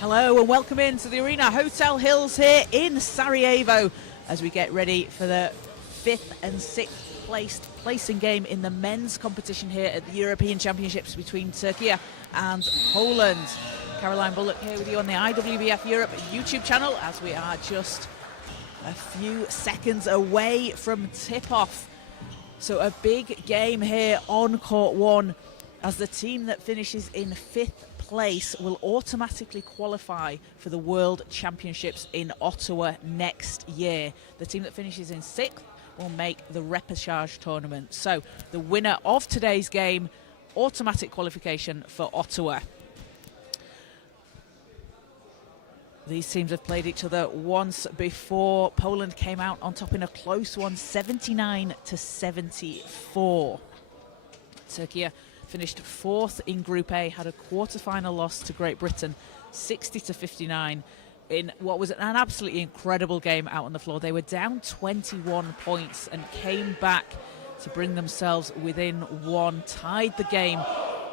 Hello and welcome into the Arena Hotel Hills here in Sarajevo as we get ready for the 5th and 6th placing game in the men's competition here at the European Championships between Turkey and Poland. Caroline Bullock here with you on the IWBF Europe YouTube channel as we are just a few seconds away from tip-off. So a big game here on court 1 as the team that finishes in 5th place will automatically qualify for the World Championships in Ottawa next year. The team that finishes in 6th will make the repechage tournament. So the winner of today's game, automatic qualification for Ottawa. These teams have played each other once before. Poland came out on top in a close one, 79-74. Turkey finished 4th in Group A, had a quarter-final loss to Great Britain, 60-59, in what was an absolutely incredible game out on the floor. They were down 21 points and came back to bring themselves within 1, tied the game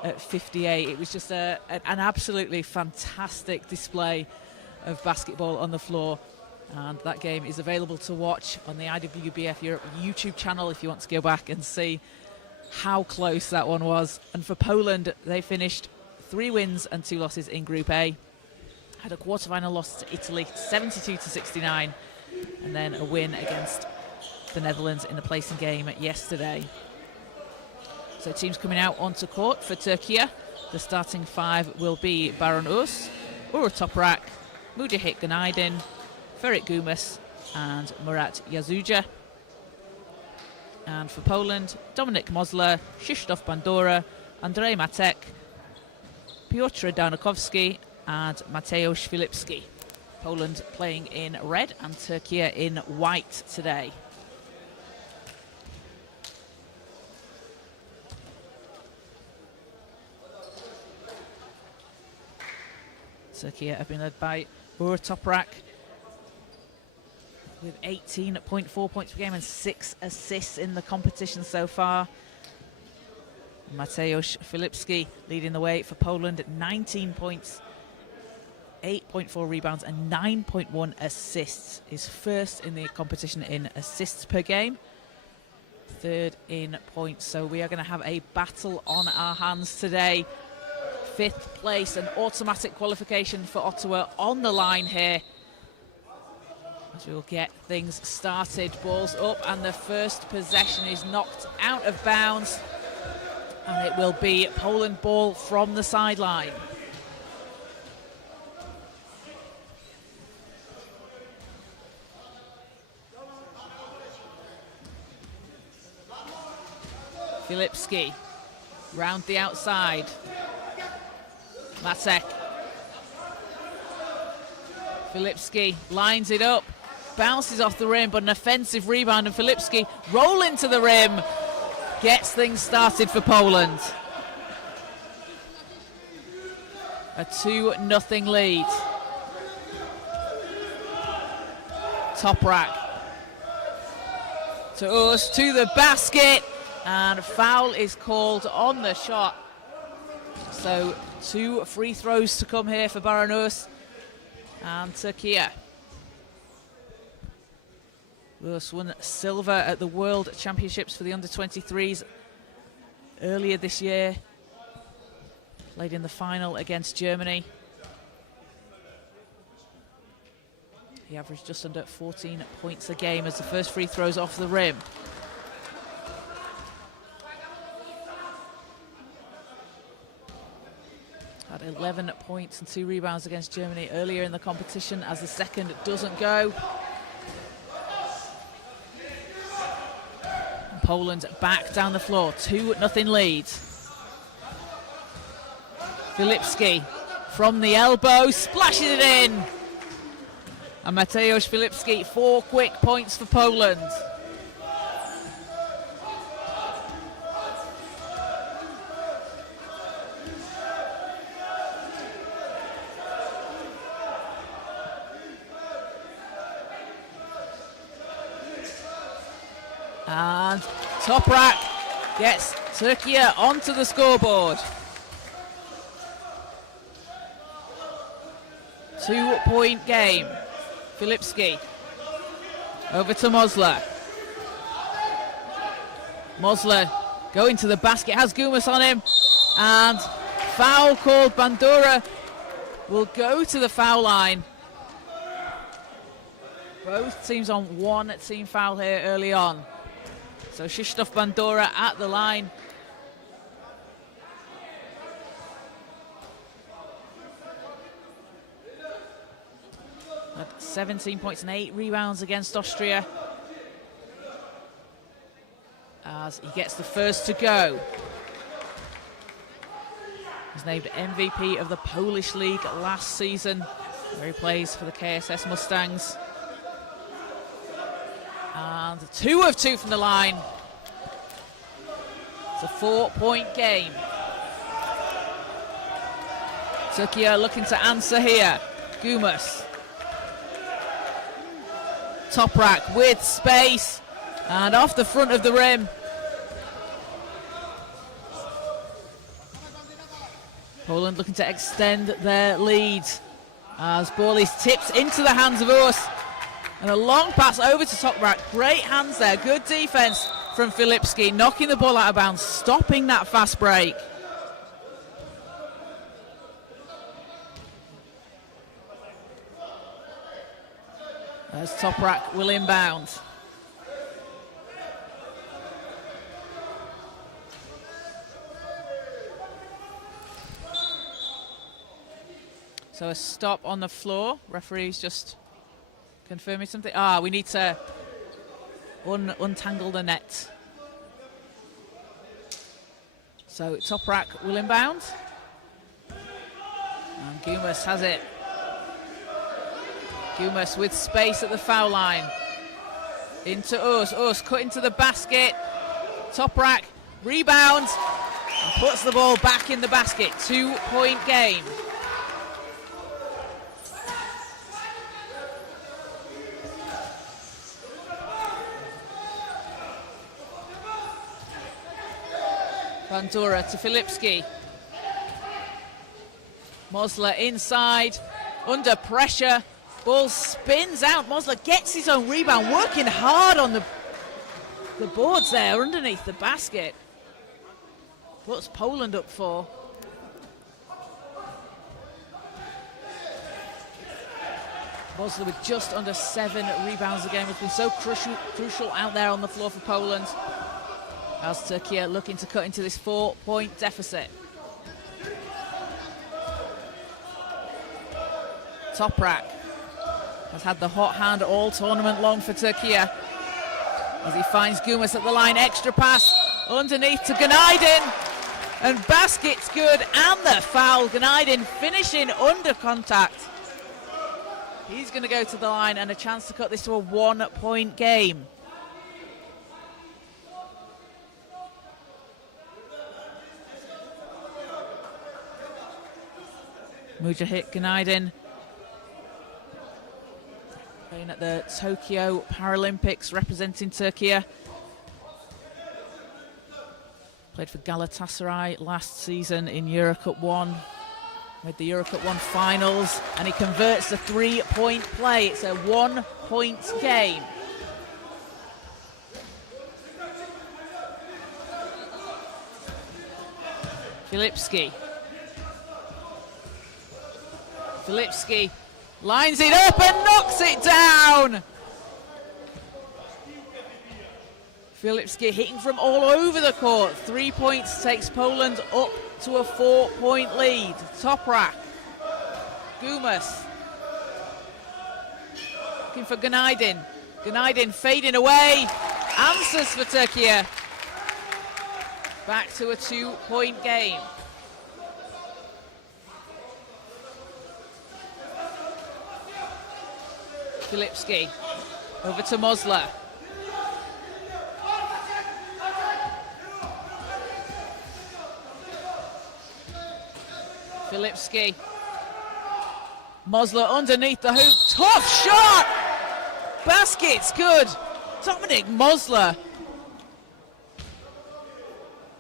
at 58. It was just an absolutely fantastic display of basketball on the floor. And that game is available to watch on the IWBF Europe YouTube channel if you want to go back and see how close that one was. And for Poland, they finished 3 wins and 2 losses in Group A. Had a quarter-final loss to Italy, 72-69, and then a win against the Netherlands in the placing game yesterday. So teams coming out onto court for Turkey. The starting 5 will be Baron Uz, Uğur Toprak, Mujahit Günaydın, Ferit Gumas, and Murat Yazıcı. And for Poland, Dominik Mosler, Krzysztof Bandura, Andrzej Matek, Piotr Darnakowski, and Mateusz Filipski. Poland playing in red and Turkey in white today. Turkey have been led by Uğur Toprak with 18.4 points per game and 6 assists in the competition so far. Mateusz Filipski leading the way for Poland at 19 points, 8.4 rebounds and 9.1 assists. Is first in the competition in assists per game, 3rd in points. So we are going to have a battle on our hands today. 5th place, an automatic qualification for Ottawa on the line here. As we'll get things started. Ball's up and the first possession is knocked out of bounds. And it will be Poland ball from the sideline. Filipski round the outside. Matek. Filipski lines it up. Bounces off the rim, but an offensive rebound, and Filipski rolling to the rim gets things started for Poland. A 2-0 lead. Toprak to Uz, to the basket, and a foul is called on the shot. So 2 free throws to come here for Baron Uz and Turkey. Uz won silver at the World Championships for the under-23s earlier this year. Played in the final against Germany. He averaged just under 14 points a game as the first free throws off the rim. Had 11 points and 2 rebounds against Germany earlier in the competition as the second doesn't go. Poland back down the floor, 2-0 lead. Filipski from the elbow, splashes it in. And Mateusz Filipski, 4 quick points for Poland. And Toprak gets Turkey onto the scoreboard. 2-point game. Filipski over to Mosler. Mosler going to the basket, has Gumas on him, and foul called. Bandura will go to the foul line. Both teams on one team foul here early on. So Krzysztof Bandura at the line. Had 17 points and 8 rebounds against Austria. As he gets the first to go. He's named MVP of the Polish League last season, where he plays for the KSS Mustangs. And 2 of 2 from the line. It's a 4-point game. Turkey looking to answer here. Gumas. Toprak with space and off the front of the rim. Poland looking to extend their lead as Borlys tips into the hands of Urs. And a long pass over to Toprak. Great hands there. Good defense from Filipski, knocking the ball out of bounds, stopping that fast break. As Toprak will inbound. So a stop on the floor. Referee's just confirming something. We need to untangle the net. So Toprak will inbound. And Gumas has it. Gumas with space at the foul line. Into Urs. Urs cut into the basket. Toprak rebounds and puts the ball back in the basket. 2-point game. Bandura to Filipski. Mosler inside, under pressure. Ball spins out. Mosler gets his own rebound, working hard on the boards there underneath the basket. Puts Poland up 4. Mosler with just under 7 rebounds a game has been so crucial out there on the floor for Poland. As Turkey looking to cut into this 4-point deficit. Toprak has had the hot hand all tournament long for Turkey. As he finds Gumas at the line, extra pass underneath to Günaydin. And basket's good and the foul. Günaydin finishing under contact. He's going to go to the line and a chance to cut this to a 1-point game. Mujahid Günaydin, playing at the Tokyo Paralympics, representing Turkey. Played for Galatasaray last season in Eurocup 1. Made the Eurocup 1 finals, and he converts the 3-point play. It's a 1-point game. Filipski. Filipski lines it up and knocks it down. Filipski hitting from all over the court. 3 points takes Poland up to a 4-point lead. Toprak. Gumas. Looking for Günaydin. Günaydin fading away. Answers for Turkey. Back to a 2-point game. Filipski over to Mosler. Filipski. Mosler underneath the hoop. Tough shot! Basket's good. Dominic Mosler.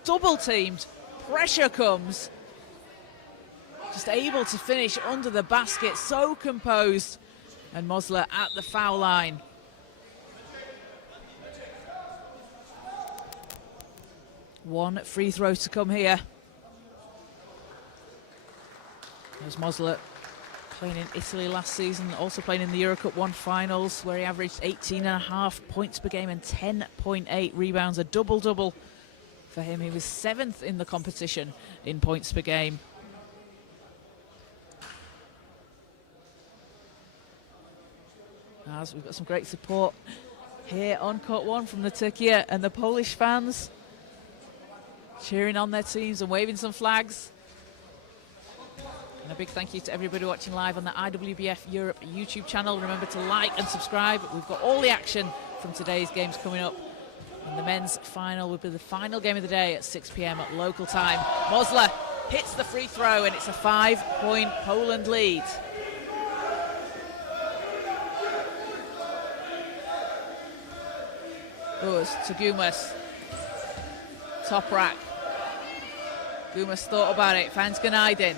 Double teamed. Pressure comes. just able to finish under the basket, so composed. And Mosler at the foul line. One free throw to come here. There's Mosler playing in Italy last season, also playing in the Eurocup 1 finals, where he averaged 18.5 points per game and 10.8 rebounds, a double-double for him. He was 7th in the competition in points per game. As we've got some great support here on court 1 from the Turkey and the Polish fans, cheering on their teams and waving some flags. And a big thank you to everybody watching live on the IWBF Europe YouTube channel. Remember to like and subscribe. We've got all the action from today's games coming up. And the men's final will be the final game of the day at 6 p.m. at local time. Mosler hits the free throw, and it's a 5-point Poland lead. Goes to Gumas. Top rack. Gumas thought about it, finds Ganaydin.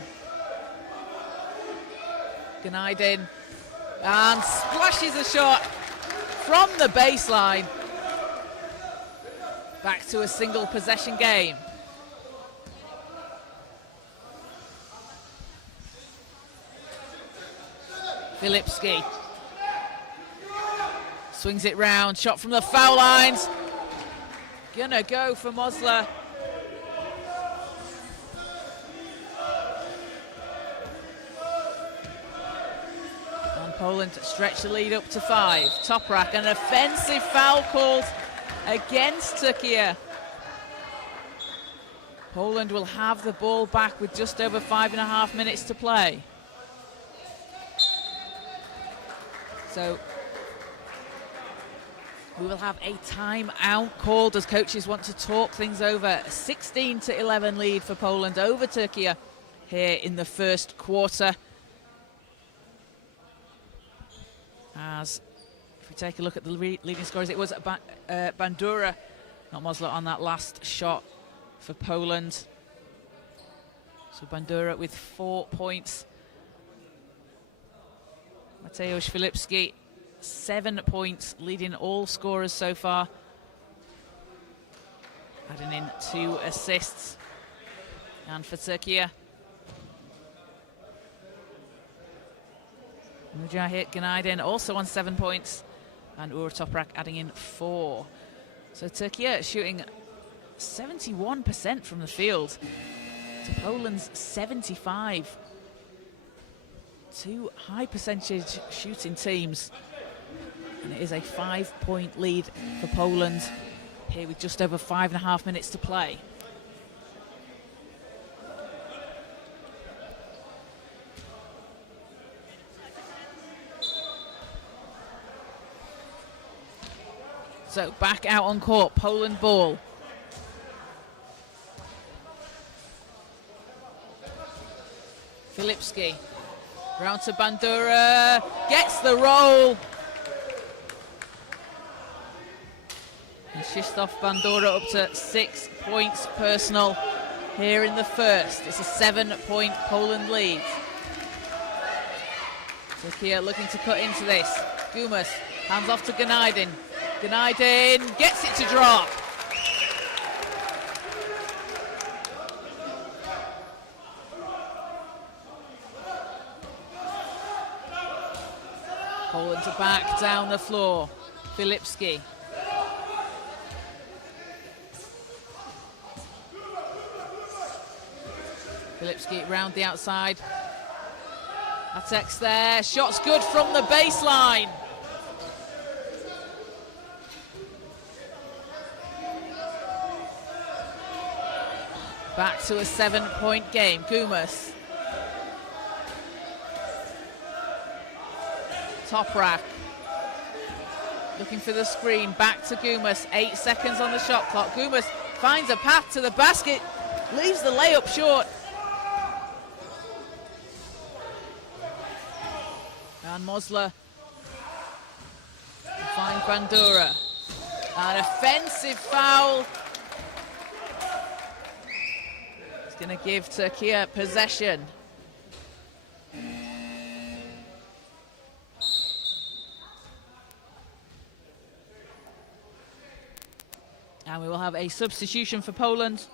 Ganaydin, and splashes a shot from the baseline. Back to a single possession game. Filipski swings it round, shot from the foul lines. Gonna go for Mosler. Poland stretch the lead up to 5. Toprak, an offensive foul called against Turkey. Poland will have the ball back with just over 5.5 minutes to play. So we will have a timeout called as coaches want to talk things over. 16-11 lead for Poland over Turkey here in the first quarter. As if we take a look at the leading scorers, it was Bandura, not Mosler, on that last shot for Poland. So Bandura with 4 points. Mateusz Filipski, 7 points, leading all scorers so far. Adding in 2 assists. And for Turkey, Mujahid Ganaydin also on 7 points, and Uğur Toprak adding in 4. So Turkey shooting 71% from the field to Poland's 75. 2 high percentage shooting teams, and it is a 5-point lead for Poland here with just over 5.5 minutes to play. So back out on court, Poland ball. Filipski, round to Bandura, gets the roll. And Krzysztof Bandura up to 6 points personal here in the first. It's a 7-point Poland lead. Turkey looking to cut into this. Gumas, hands off to Ganaydin. Ganaydin gets it to drop. Poland to back down the floor. Filipski. Filipski round the outside. Atex there. Shot's good from the baseline. Back to a 7-point game. Gumas. Toprak. Looking for the screen. Back to Gumas. 8 seconds on the shot clock. Gumas finds a path to the basket. Leaves the layup short. And Mosler find Bandura. An offensive foul. It's going to give Turkey possession. we will have a substitution for Poland.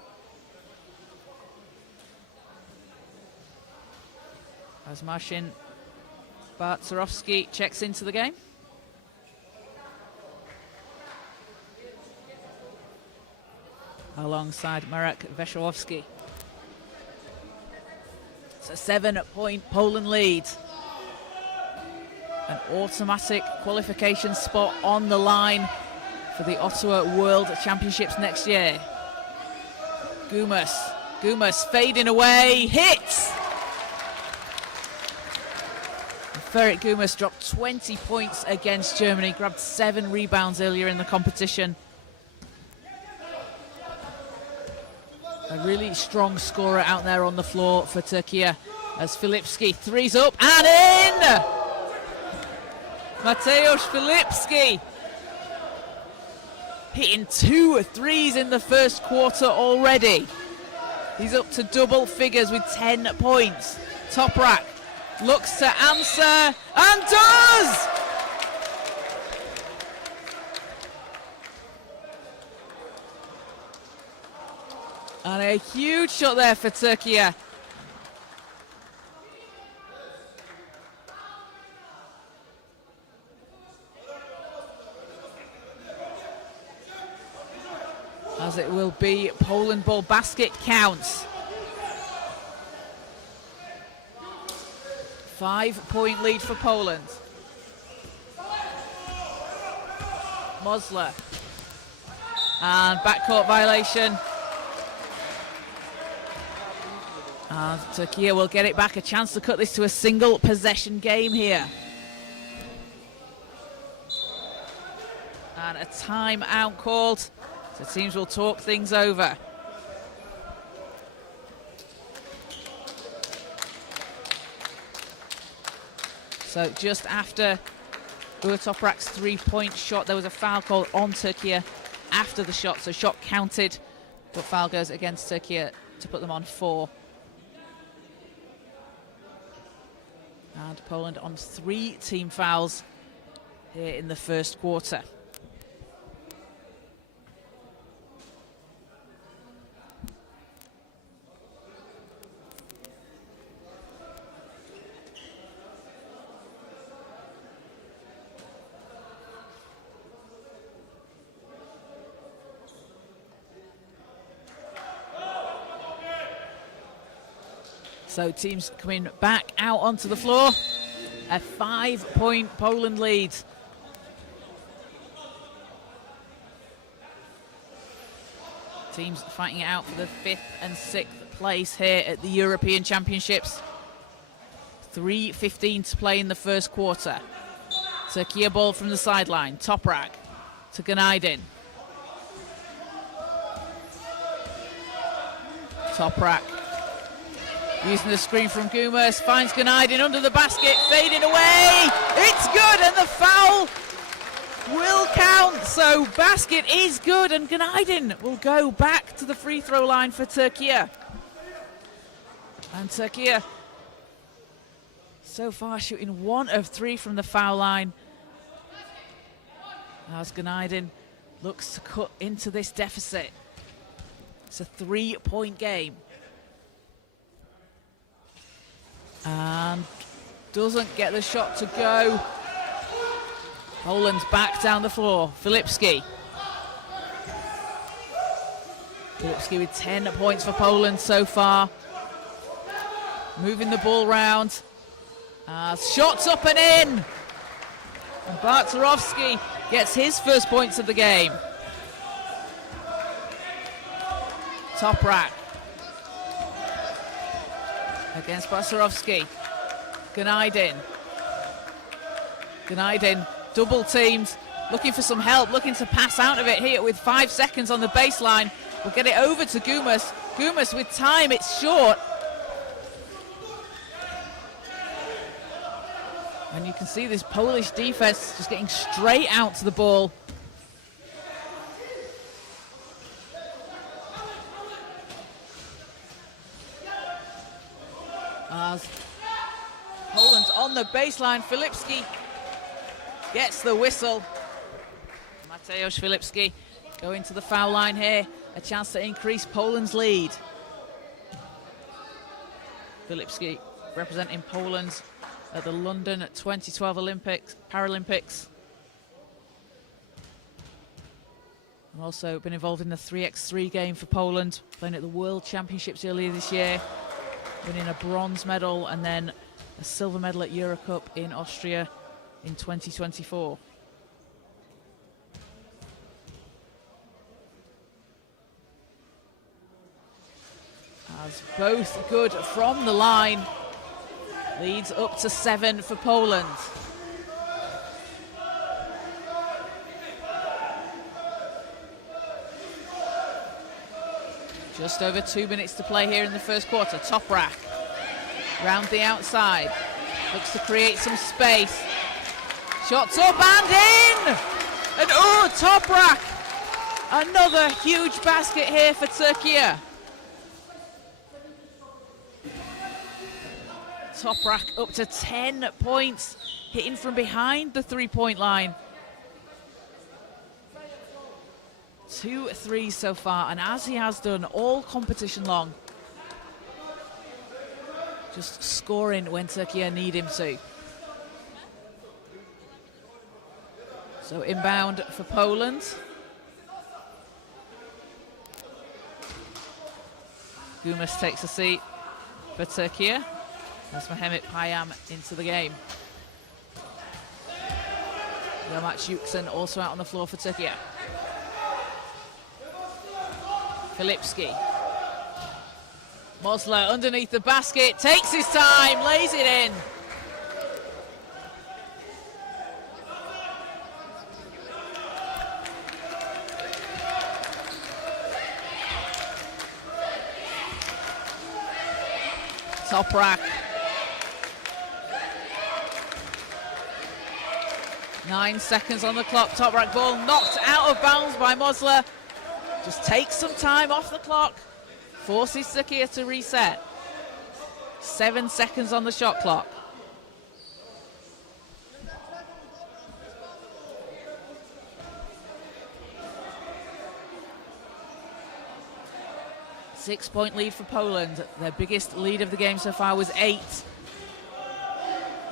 As Marcin Barttorowski checks into the game. Alongside Marek Weszłowski. It's a 7-point Poland lead. An automatic qualification spot on the line for the Ottawa World Championships next year. Gumas fading away, hits! Ferit Gumas dropped 20 points against Germany, grabbed 7 rebounds earlier in the competition. A really strong scorer out there on the floor for Türkiye as Filipski threes up and in! Mateusz Filipski hitting 2 threes in the first quarter already. He's up to double figures with 10 points. Toprak looks to answer and does! And a huge shot there for Türkiye. As it will be Poland ball, basket counts. 5-point lead for Poland. Mosler. And backcourt violation. And Türkiye will get it back, a chance to cut this to a single possession game here. And a timeout called, so teams will talk things over. So just after Uğur Toprak's 3-point shot, there was a foul called on Türkiye after the shot, so shot counted, but foul goes against Türkiye to put them on 4. And Poland on 3 team fouls here in the first quarter. So teams coming back out onto the floor. A 5-point Poland lead. Teams fighting it out for the 5th and 6th place here at the European Championships. 3:15 to play in the first quarter. Türkiye ball from the sideline. Toprak to Günaydın. Toprak using the screen from Gumas, finds Günaydın under the basket, fading away. It's good, and the foul will count. So basket is good, and Günaydın will go back to the free throw line for Türkiye. And Türkiye so far shooting 1 of 3 from the foul line. As Günaydın looks to cut into this deficit. It's a 3-point game. And doesn't get the shot to go. Poland's back down the floor. Filipski. Filipski with 10 points for Poland so far. Moving the ball round. Shots up and in. And Barttorowski gets his first points of the game. Toprak against Barttorowski. Günaydın. Günaydın double teamed, looking for some help, looking to pass out of it here with 5 seconds on the baseline. We'll get it over to Gumas. Gumas with time, it's short. And you can see this Polish defense just getting straight out to the ball. As Poland's on the baseline, Filipski gets the whistle. Mateusz Filipski Going to the foul line here, a chance to increase Poland's lead. Filipski representing Poland at the London 2012 Paralympics. And also been involved in the 3x3 game for Poland, playing at the World Championships earlier this year, winning a bronze medal and then a silver medal at Eurocup in Austria in 2024. As both good from the line, leads up to 7 for Poland. Just over 2 minutes to play here in the first quarter. Toprak round the outside, looks to create some space. Shots up and in! And Toprak! Another huge basket here for Türkiye. Toprak up to 10 points, hitting from behind the three-point line. 2 threes so far, and as he has done all competition long, just scoring when Türkiye need him to. So inbound for Poland. Gumas takes a seat for Türkiye. That's Mehmet Payam into the game. Yamaç Yüksel also out on the floor for Türkiye. Filipski. Mosler underneath the basket, takes his time, lays it in. Toprak. 9 seconds on the clock. Toprak ball knocked out of bounds by Mosler. Just takes some time off the clock. Forces Türkiye to reset. 7 seconds on the shot clock. Six-point lead for Poland. Their biggest lead of the game so far was 8.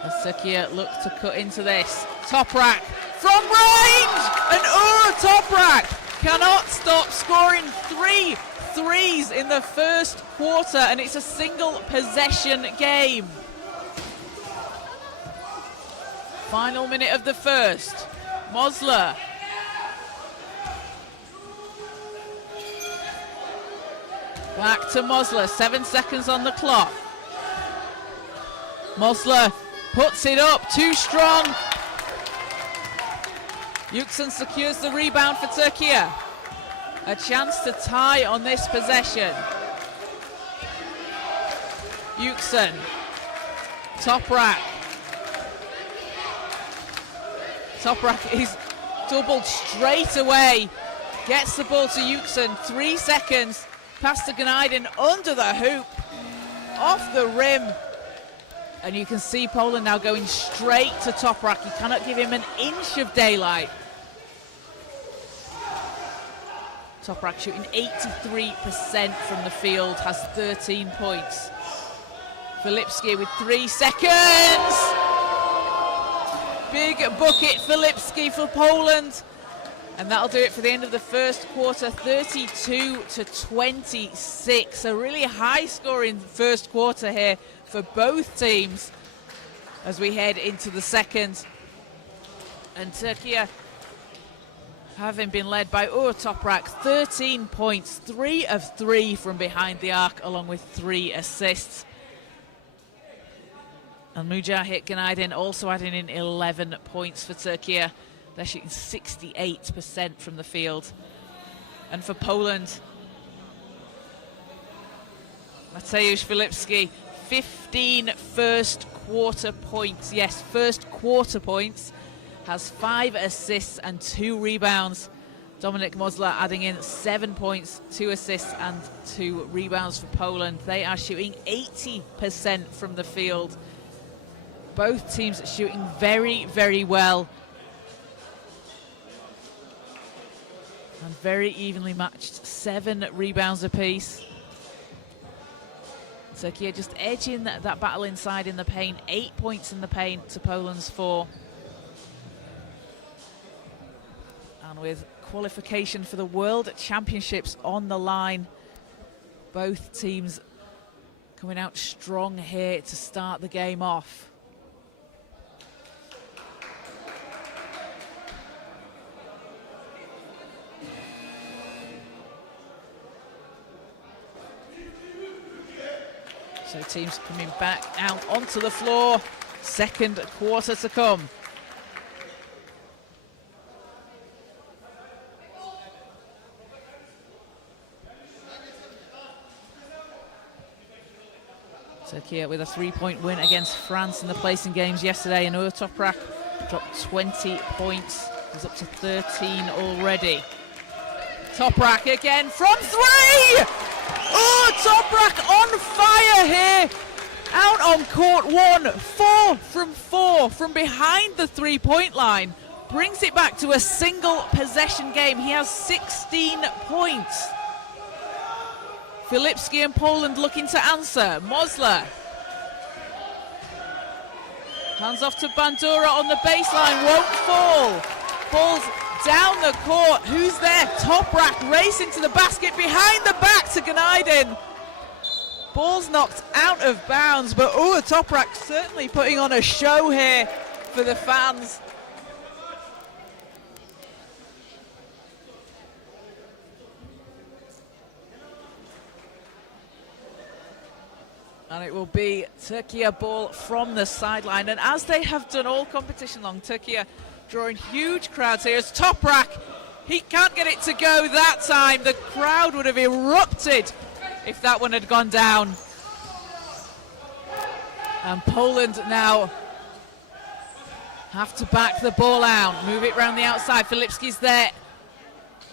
As Türkiye look to cut into this. Toprak from range! And Toprak cannot stop scoring 3 threes in the first quarter, and it's a single possession game. Final minute of the first. Mosler. Back to Mosler, 7 seconds on the clock. Mosler puts it up, too strong. Yüksel secures the rebound for Türkiye. A chance to tie on this possession. Yüksel. Toprak. Toprak is doubled straight away. Gets the ball to Yüksel, 3 seconds. Pass to Gnaiden under the hoop, off the rim. And you can see Poland now going straight to Toprak. You cannot give him an inch of daylight. Toprak shooting 83% from the field, has 13 points. Filipski with 3 seconds. Big bucket Filipski for Poland. And that'll do it for the end of the first quarter, 32-26. A really high-scoring first quarter here for both teams as we head into the second. And Türkiye, having been led by Toprak, 13 points, 3 of 3 from behind the arc, along with 3 assists. And Mujahit Gnaiden also adding in 11 points for Türkiye. They're shooting 68% from the field. And for Poland, Mateusz Filipski, 15 first quarter points. Yes, first quarter points. Has 5 assists and 2 rebounds. Dominik Mosler adding in 7 points, 2 assists and 2 rebounds for Poland. They are shooting 80% from the field. Both teams shooting very, very well. And very evenly matched, 7 rebounds apiece. Turkey just edging that battle inside in the paint. 8 points in the paint to Poland's 4. And with qualification for the World Championships on the line, both teams coming out strong here to start the game off. So teams coming back out onto the floor. Second quarter to come. Turkey with a 3-point win against France in the placing games yesterday, and Toprak dropped 20 points. He's up to 13 already. Toprak again from 3! Oh, Toprak on fire here! Out on court 1, 4 from 4 from behind the 3-point line. Brings it back to a single possession game. He has 16 points. Filipski and Poland looking to answer. Mosler. Hands off to Bandura on the baseline, won't fall. Ball's down the court. Who's there? Toprak racing to the basket, behind the back to Ganaydin. Ball's knocked out of bounds, but Toprak certainly putting on a show here for the fans. And it will be Turkey ball from the sideline. And as they have done all competition long, Turkey drawing huge crowds here. As Toprak, he can't get it to go that time. The crowd would have erupted if that one had gone down. And Poland now have to back the ball out. Move it round the outside. Filipski's there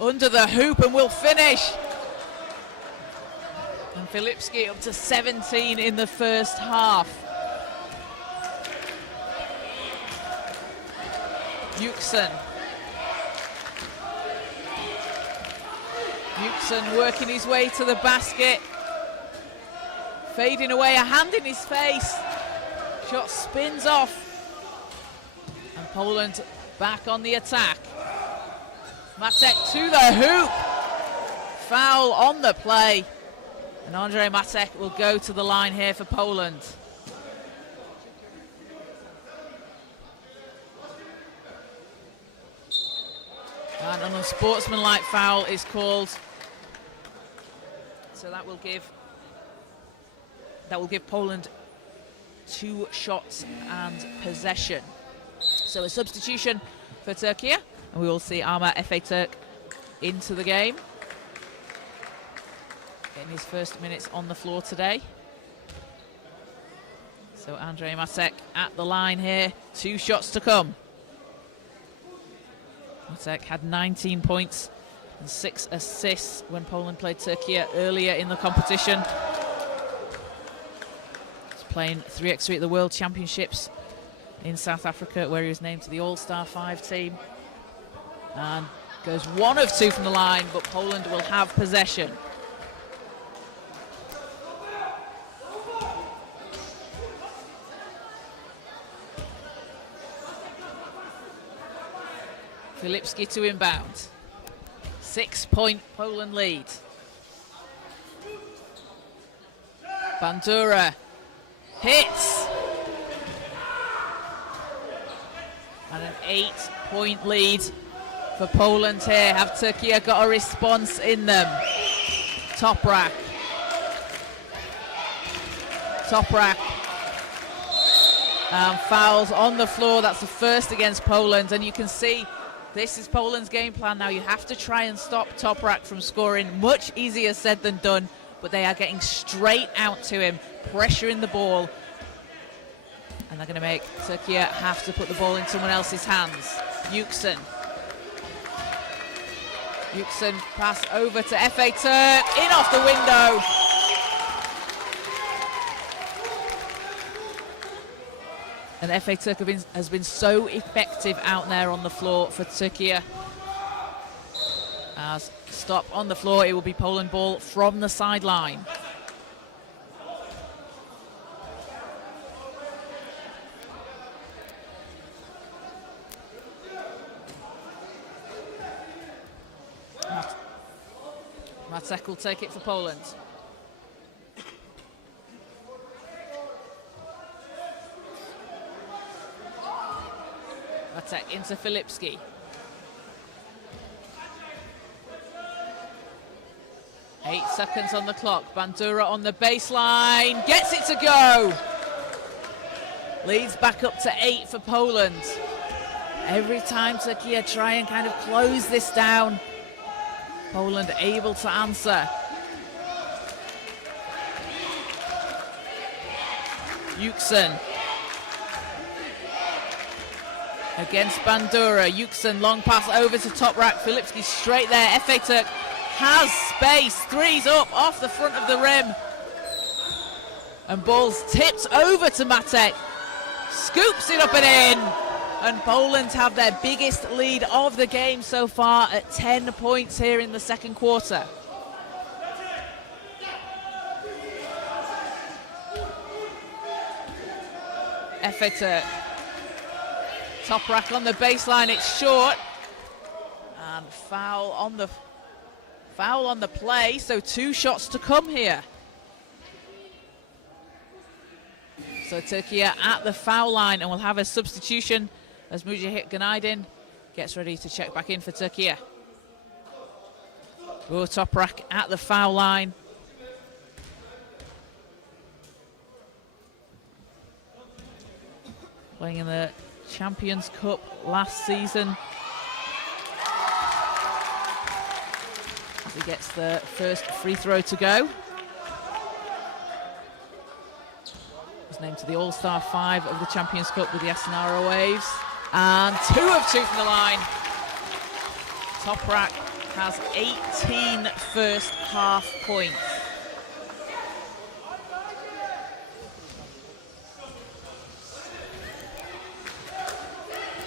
under the hoop and will finish. And Filipski up to 17 in the first half. Yüksel working his way to the basket. Fading away, a hand in his face. Shot spins off. And Poland back on the attack. Matek to the hoop. Foul on the play. And Andrzej Matek will go to the line here for Poland. And an unsportsmanlike foul is called. So that will give Poland 2 shots and possession. So a substitution for Turkey, and we will see Arma Efe Turk into the game in his first minutes on the floor today. So Andrzej Matek at the line here, 2 shots to come. Matek had 19 points and 6 assists when Poland played Turkey earlier in the competition. He's playing 3x3 at the World Championships in South Africa, where he was named to the All-Star 5 team. And goes 1 of 2 from the line, but Poland will have possession. Filipski to inbound. 6-point Poland lead. Bandura hits. And an 8-point lead for Poland here. Have Turkey got a response in them? Toprak. Fouls on the floor. That's the first against Poland. And you can see this is Poland's game plan now. You have to try and stop Toprak from scoring. Much easier said than done, but they are getting straight out to him, pressuring the ball. And they're going to make Turkey have to put the ball in someone else's hands. Yüksel pass over to Efe Turk, in off the window. And Efe Turk has been so effective out there on the floor for Turkey. As stop on the floor, it will be Poland ball from the sideline. Matek will take it for Poland. Matek into Filipski. Eight seconds on the clock. Bandura on the baseline. Gets it to go. Leads back up to 8 for Poland. Every time Turkey try and kind of close this down, Poland able to answer. Yuksen against Bandura. Yuksen, long pass over to top rack. Filipski straight there. FA Turk has space. Threes up off the front of the rim. And ball's tipped over to Matek. Scoops it up and in. And Poland have their biggest lead of the game so far at 10 points here in the second quarter. FA Turk. Top rack on the baseline, it's short. And foul on the play, so 2 shots to come here. So Turkey at the foul line, and we'll have a substitution as Mujahid Günaydin gets ready to check back in for Turkey. Top rack at the foul line. Playing in the Champions Cup last season. As he gets the first free throw to go. Was named to the All-Star 5 of the Champions Cup with the Asanara Waves. And 2 of 2 from the line. Toprak has 18 first half points.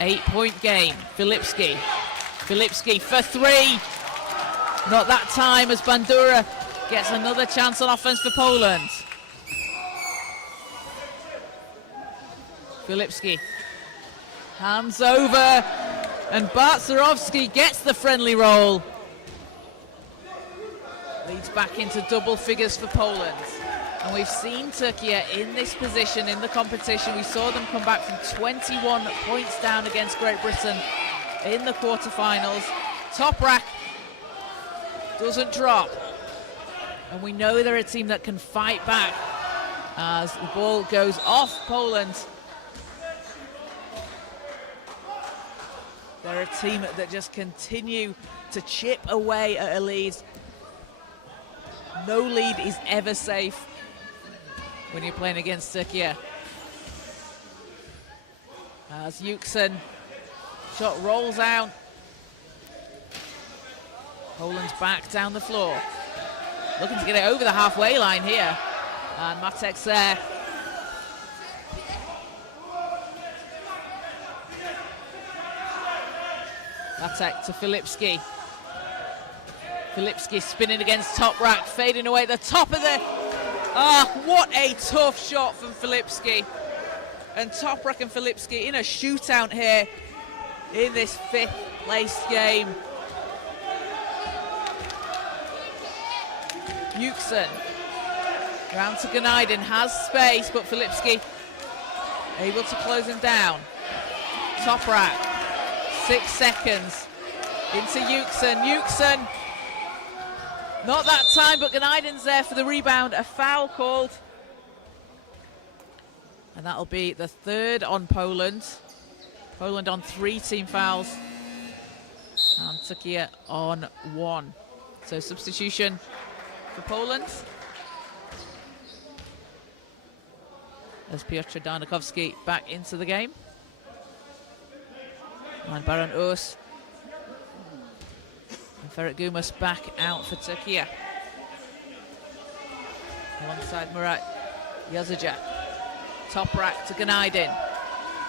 Eight-point game. Filipski for 3. Not that time as Bandura gets another chance on offense for Poland. Filipski. Hands over. And Bartzarovski gets the friendly roll. Leads back into double figures for Poland. And we've seen Turkey in this position in the competition. We saw them come back from 21 points down against Great Britain in the quarterfinals. Top rack doesn't drop. And we know they're a team that can fight back as the ball goes off Poland. They're a team that just continue to chip away at a lead. No lead is ever safe when you're playing against Turkey. As Yuksen, shot rolls out. Poland's back down the floor. Looking to get it over the halfway line here. And Matek's there. Matek to Filipski. Filipski spinning against top rack, fading away at the top of the... what a tough shot from Filipski. And top rack and Filipski in a shootout here in this 5th place game. Yuksen. Round to Günaydin, has space, but Filipski able to close him down. Top rack. 6 seconds. Into Yuksen. Yuksen. Not that time, but Günaydin's there for the rebound. A foul called. And that'll be the 3rd on Poland. Poland on 3 team fouls. And Turkey on 1. So substitution for Poland. As Piotr Darnikowski back into the game. And Baran Urs and Ferit Gumas back out for Turkey. Alongside Murat Yazıcı. Top rack to Günaydin.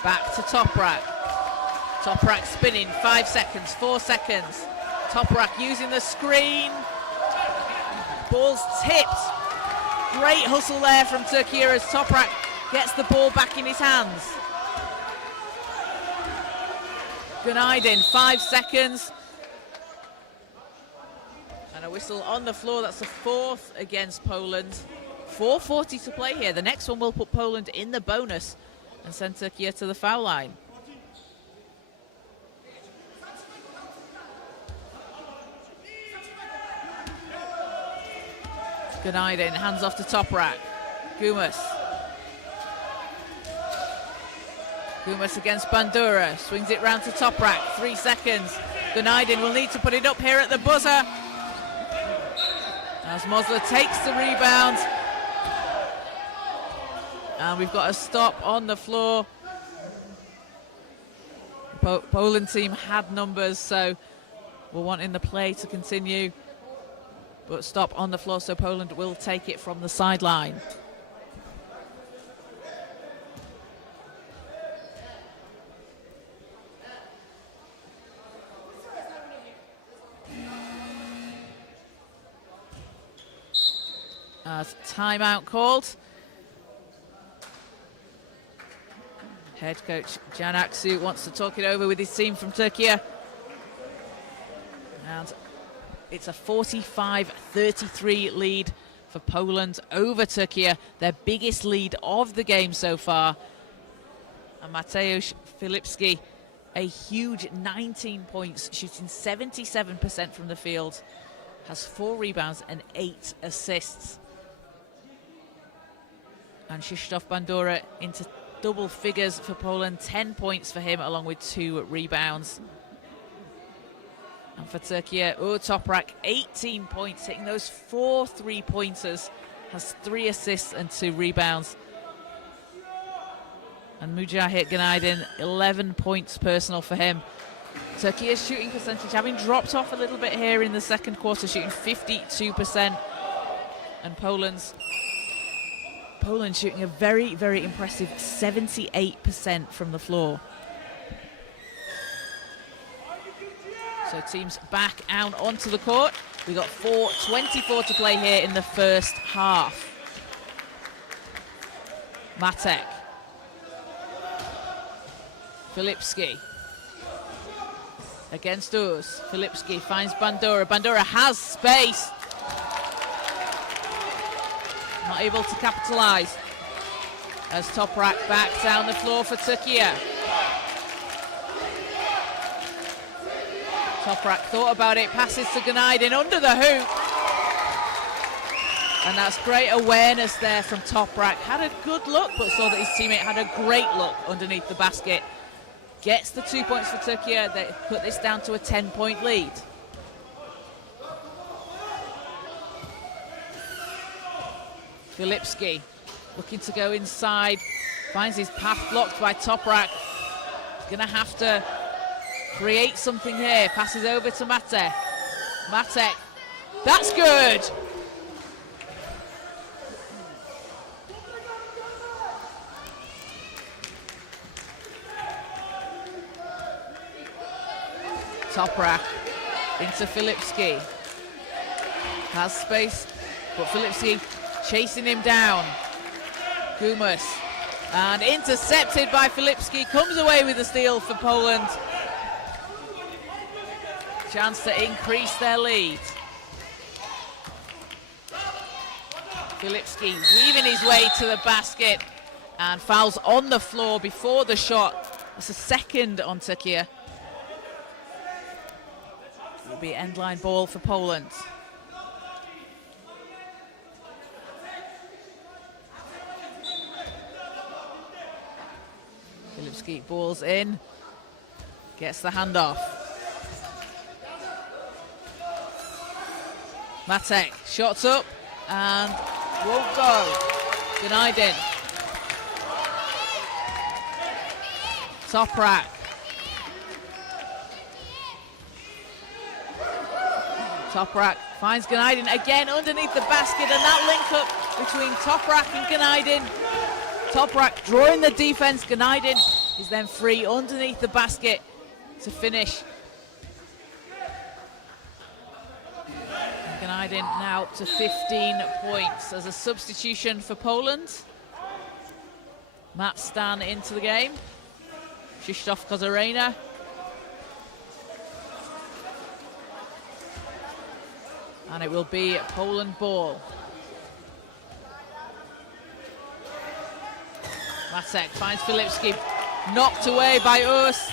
Back to top rack. Top rack spinning, 5 seconds, 4 seconds. Toprak using the screen. Ball's tipped. Great hustle there from Türkiye as Toprak gets the ball back in his hands. Günaydın, 5 seconds. And a whistle on the floor. That's the 4th against Poland. 4:40 to play here. The next one will put Poland in the bonus and send Türkiye to the foul line. Günaydın, hands off to Toprak. Gumas. Gumas against Bandura, swings it round to Toprak, 3 seconds. Günaydın will need to put it up here at the buzzer. As Mosler takes the rebound. And we've got a stop on the floor. Poland team had numbers, so we're wanting the play to continue. But stop on the floor, so Poland will take it from the sideline. As timeout called. Head coach Can Aksu wants to talk it over with his team from Türkiye. And it's a 45-33 lead for Poland over Türkiye, their biggest lead of the game so far. And Mateusz Filipski, a huge 19 points, shooting 77% from the field, has 4 rebounds and 8 assists. And Krzysztof Bandura into double figures for Poland, 10 points for him along with 2 rebounds. And for Türkiye, Toprak, 18 points, hitting those 4 3-pointers, has 3 assists and 2 rebounds. And Mujahit Günaydın, 11 points personal for him. Türkiye's shooting percentage having dropped off a little bit here in the second quarter, shooting 52%. And Poland shooting a very, very impressive 78% from the floor. So teams back out onto the court. We got 4:24 to play here in the first half. Matek. Filipski. Against us. Filipski finds Bandura. Bandura has space. Not able to capitalise. As Toprak back down the floor for Türkiye. Toprak thought about it, passes to Günaydın under the hoop. And that's great awareness there from Toprak. Had a good look, but saw that his teammate had a great look underneath the basket. Gets the 2 points for Türkiye. They put this down to a 10-point lead. Filipski looking to go inside. Finds his path blocked by Toprak. He's going to have to create something here. Passes over to Matek. Matek. That's good. Toprak into Filipski. Has space, but Filipski chasing him down. Gumas. And intercepted by Filipski. Comes away with the steal for Poland. Chance to increase their lead. Filipski weaving his way to the basket and fouls on the floor before the shot. That's a second on Türkiye. It will be end line ball for Poland. Filipski balls in, gets the handoff. Matek, shots up and won't go. Günaydın. Toprak. Toprak finds Günaydın again underneath the basket, and that link up between Toprak and Günaydın. Toprak drawing the defense. Günaydın is then free underneath the basket to finish. Gnajdin now to 15 points as a substitution for Poland. Matt Stan into the game. Krzysztof Kozarena. And it will be Poland ball. Matek finds Filipski, knocked away by Urs.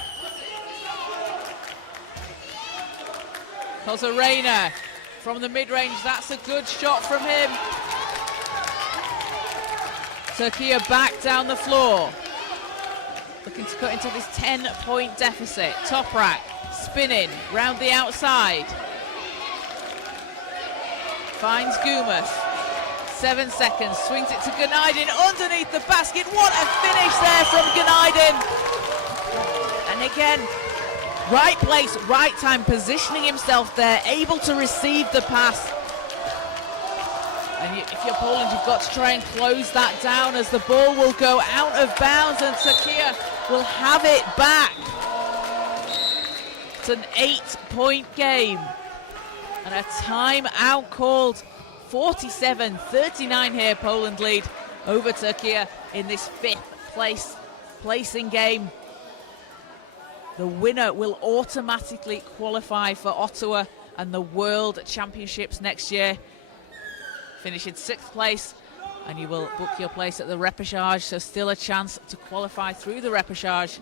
Kozarena from the mid-range, that's a good shot from him. Turkey back down the floor. Looking to cut into this 10-point deficit. Toprak spinning round the outside. Finds Gumas. 7 seconds, swings it to Gnajdin underneath the basket. What a finish there from Gnajdin. And again, right place, right time, positioning himself there, able to receive the pass. And if you're Poland, you've got to try and close that down as the ball will go out of bounds and Turkey will have it back. It's an 8-point game. And a timeout called. 47-39 here, Poland lead over Turkey in this 5th placing game. The winner will automatically qualify for Ottawa and the World Championships next year. Finish in 6th place and you will book your place at the repechage, so still a chance to qualify through the repechage,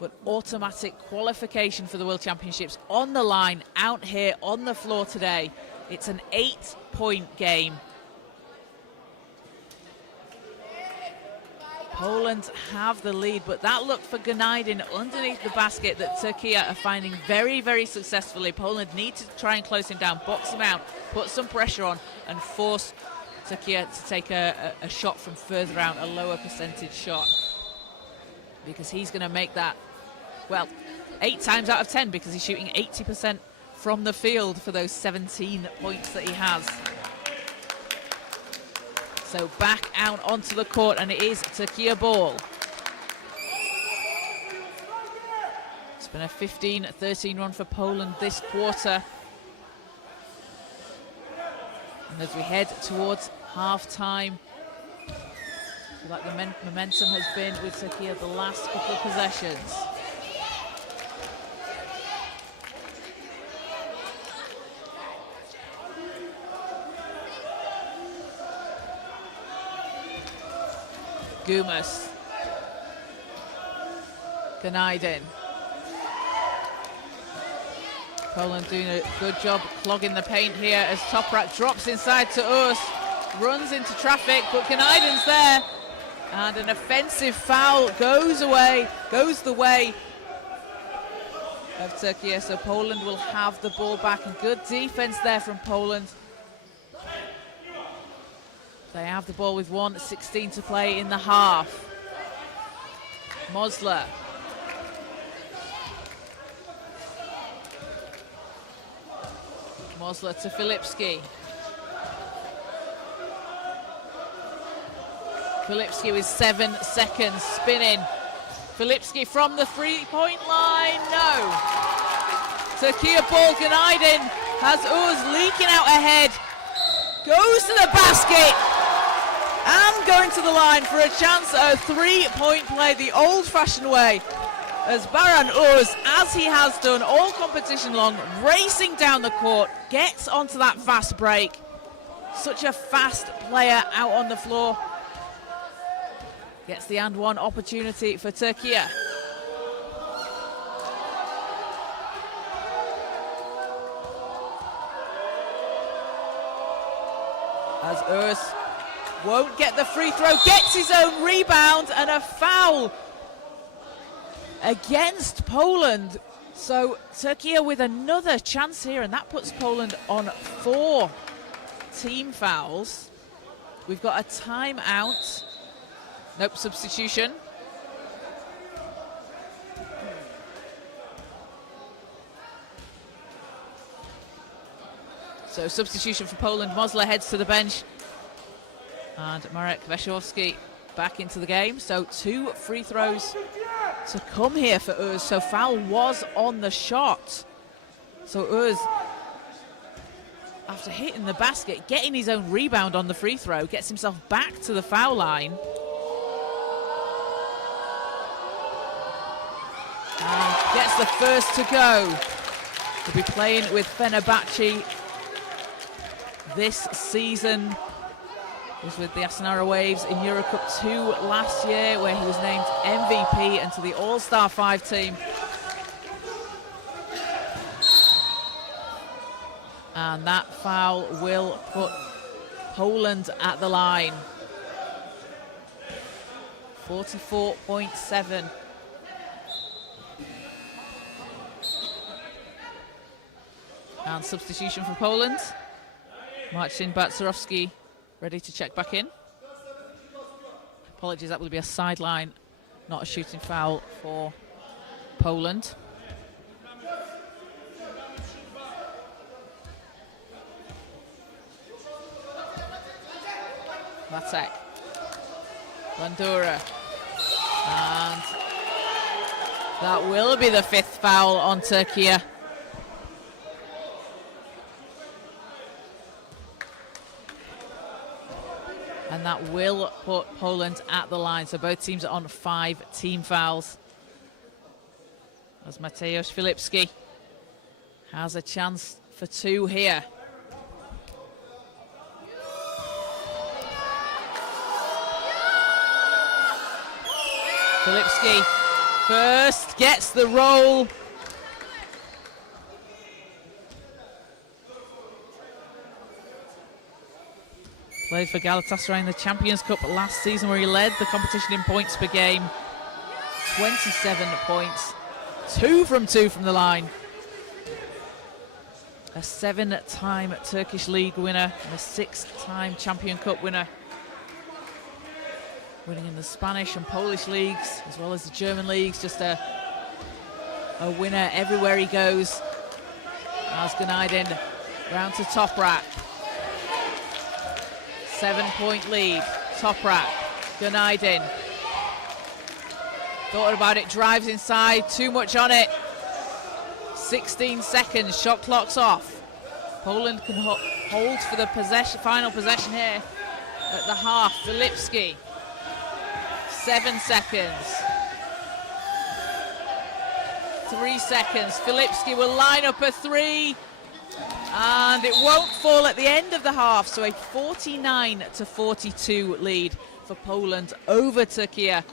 but automatic qualification for the World Championships on the line out here on the floor today. It's an 8-point game. Poland have the lead, but that look for Gnajdin underneath the basket that Turkey are finding very, very successfully. Poland need to try and close him down, box him out, put some pressure on, and force Turkey to take a shot from further out, a lower percentage shot. Because he's going to make that, well, 8 times out of 10, because he's shooting 80% from the field for those 17 points that he has. So back out onto the court, and it is Turkey ball. It's been a 15-13 run for Poland this quarter. And as we head towards half-time, I feel like the momentum has been with Turkey the last couple of possessions. Gumas. Gnajdin. Poland doing a good job clogging the paint here as Toprak drops inside to Urs. Runs into traffic, but Gnajdin's there. And an offensive foul goes the way of Turkey. So Poland will have the ball back. And good defense there from Poland. They have the ball with 1:16 to play in the half. Mosler. Mosler to Filipski. Filipski with 7 seconds, spinning. Filipski from the 3-point line, no. Turkey ball, Gnajdin has Urs leaking out ahead. Goes to the basket. And going to the line for a chance at a 3-point play the old-fashioned way. As Baran Urs, as he has done all competition long, racing down the court, gets onto that fast break. Such a fast player out on the floor. Gets the and one opportunity for Turkey. As Urs won't get the free throw, gets his own rebound, and a foul against Poland. So Turkey with another chance here, and that puts Poland on 4 team fouls. We've got a timeout. Nope, substitution. So substitution for Poland. Mosler heads to the bench. And Marek Weszowski back into the game. So 2 free throws to come here for Urs. So foul was on the shot. So Urs, after After hitting the basket, getting his own rebound on the free throw, gets himself back to the foul line. And gets the first to go. He'll be playing with Fenerbahce this season. He was with the Asanara Waves in Eurocup 2 last year, where he was named MVP and to the All-Star 5 team. And that foul will put Poland at the line. 44.7. And substitution for Poland. Marcin Baczarowski ready to check back in. Apologies, that will be a sideline, not a shooting foul for Poland. Matek, Bandura, and that will be the 5th foul on Türkiye. And that will put Poland at the line. So both teams are on 5 team fouls. As Mateusz Filipski has a chance for 2 here. Filipski first gets the roll. Played for Galatasaray in the Champions Cup last season, where he led the competition in points per game. 27 points, 2 from 2 from the line. A 7-time Turkish League winner and a 6-time Champion Cup winner. Winning in the Spanish and Polish leagues, as well as the German leagues. Just a winner everywhere he goes. As Günaydin round to Toprak. 7-point lead, Toprak, Günaydin. Thought about it, drives inside, too much on it. 16 seconds, shot clock's off. Poland can hold for the final possession here at the half. Filipski, 7 seconds. 3 seconds, Filipski will line up a 3. And it won't fall at the end of the half, so a 49-42 lead for Poland over Türkiye.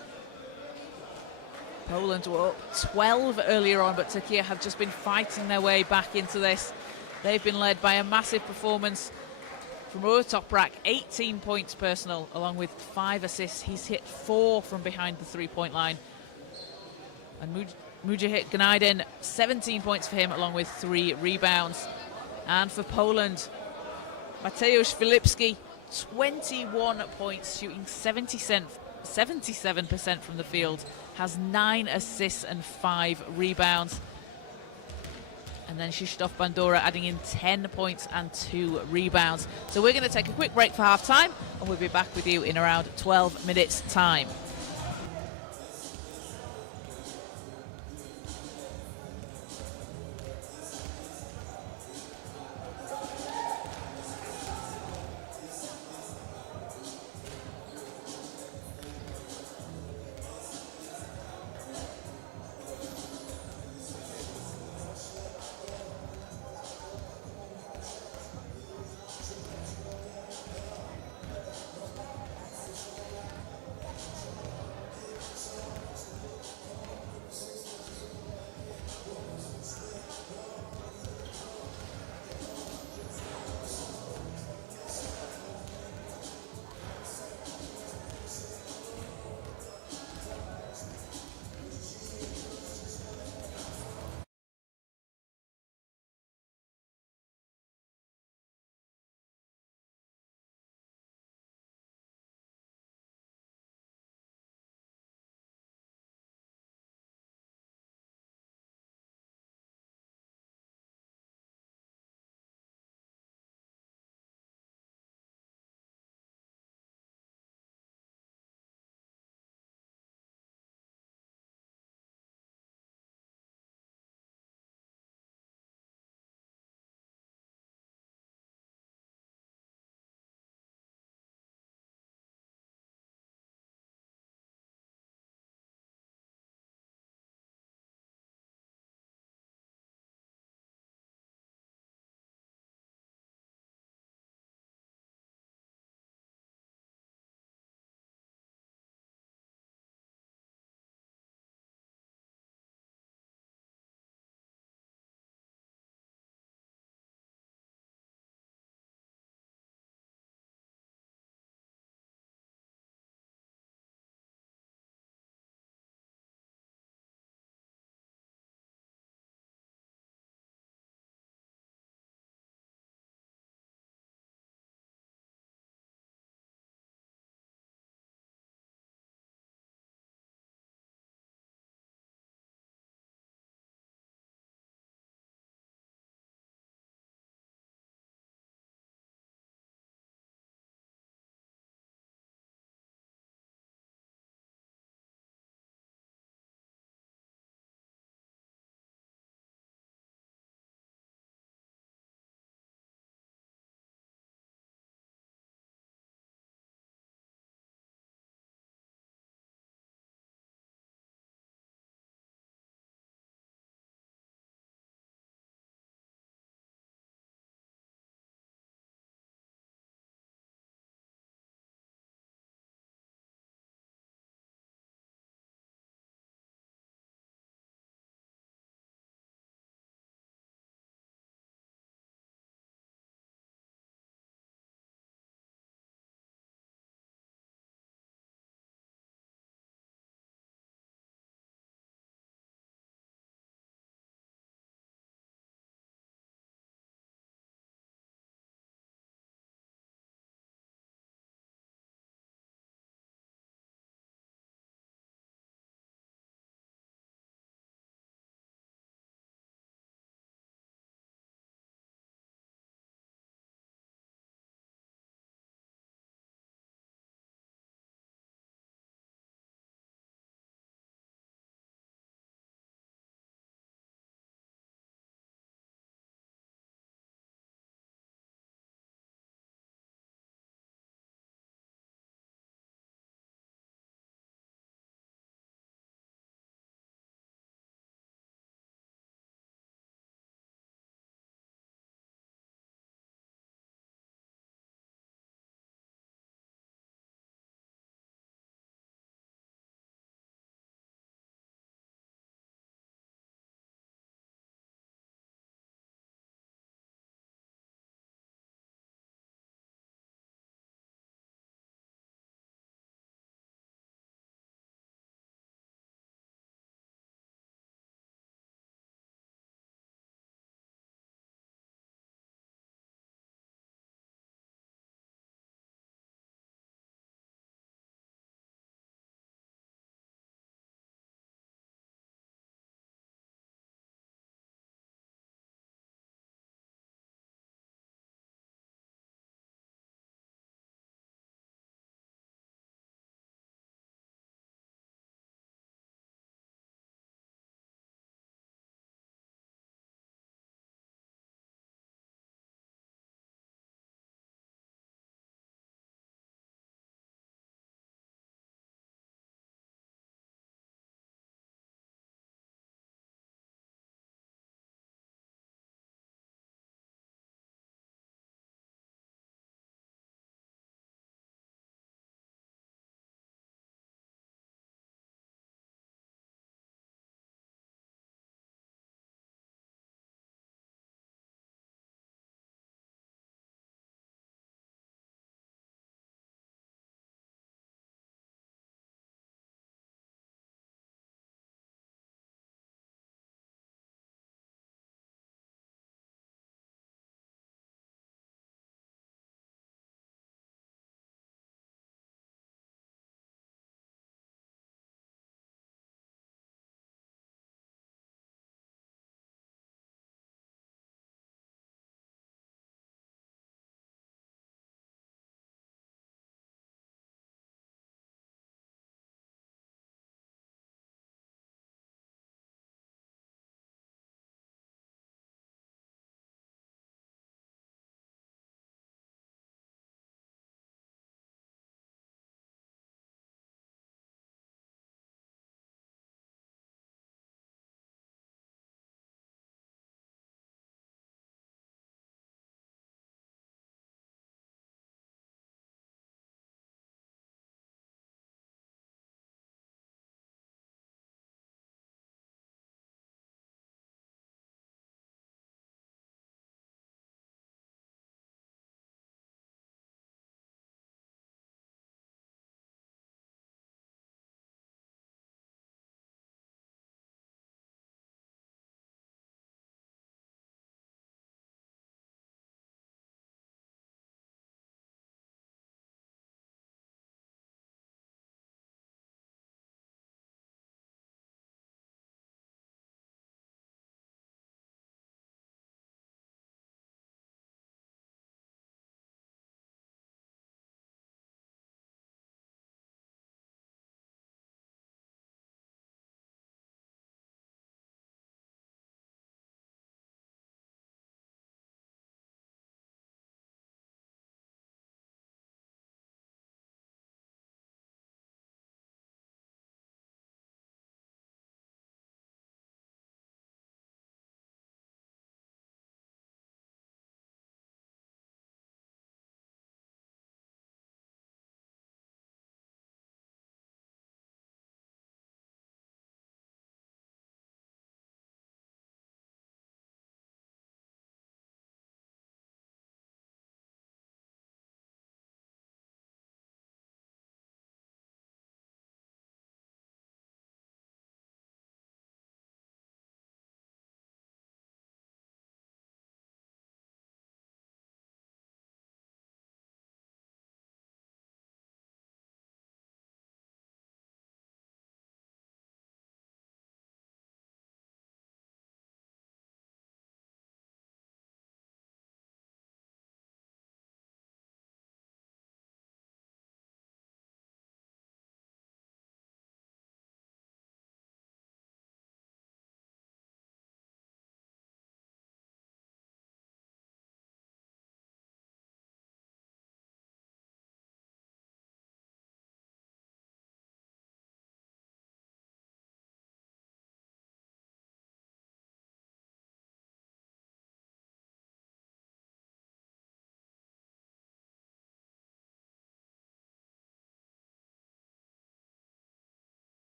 Poland were up 12 earlier on, but Türkiye have just been fighting their way back into this. They've been led by a massive performance from Uğur Toprak, 18 points personal, along with 5 assists. He's hit 4 from behind the 3-point line. And Mujahid Günaydin, 17 points for him, along with 3 rebounds. And for Poland, Mateusz Filipski, 21 points, shooting 77% from the field, has 9 assists and 5 rebounds. And then Krzysztof Bandura adding in 10 points and 2 rebounds. So we're going to take a quick break for half time, and we'll be back with you in around 12 minutes time.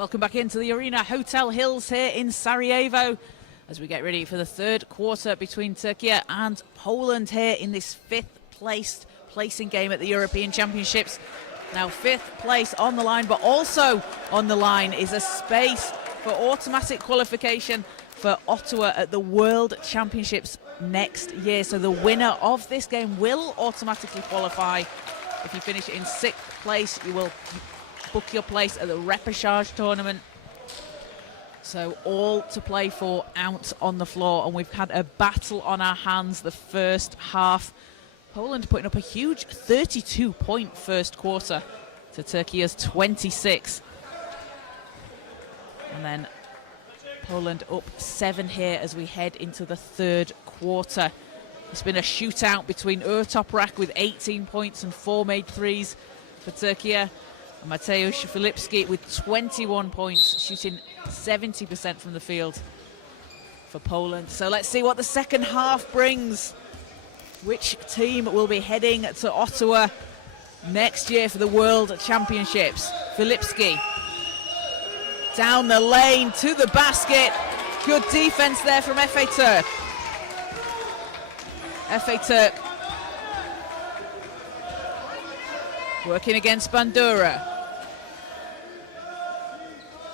Welcome back into the arena, Hotel Hills here in Sarajevo, as we get ready for the third quarter between Turkey and Poland here in this placing game at the European Championships. Now 5th place on the line, but also on the line is a space for automatic qualification for Ottawa at the World Championships next year. So the winner of this game will automatically qualify. If you finish in 6th place, you will book your place at the repechage tournament. So all to play for out on the floor, and we've had a battle on our hands the first half. Poland putting up a huge 32-point first quarter to Turkey's 26. And then Poland up 7 here as we head into the third quarter. It's been a shootout between Toprak with 18 points and 4 made threes for Turkey, and Mateusz Filipski with 21 points, shooting 70% from the field for Poland. So let's see what the second half brings. Which team will be heading to Ottawa next year for the World Championships? Filipski down the lane to the basket. Good defense there from Efe Turk. Efe Turk working against Bandura.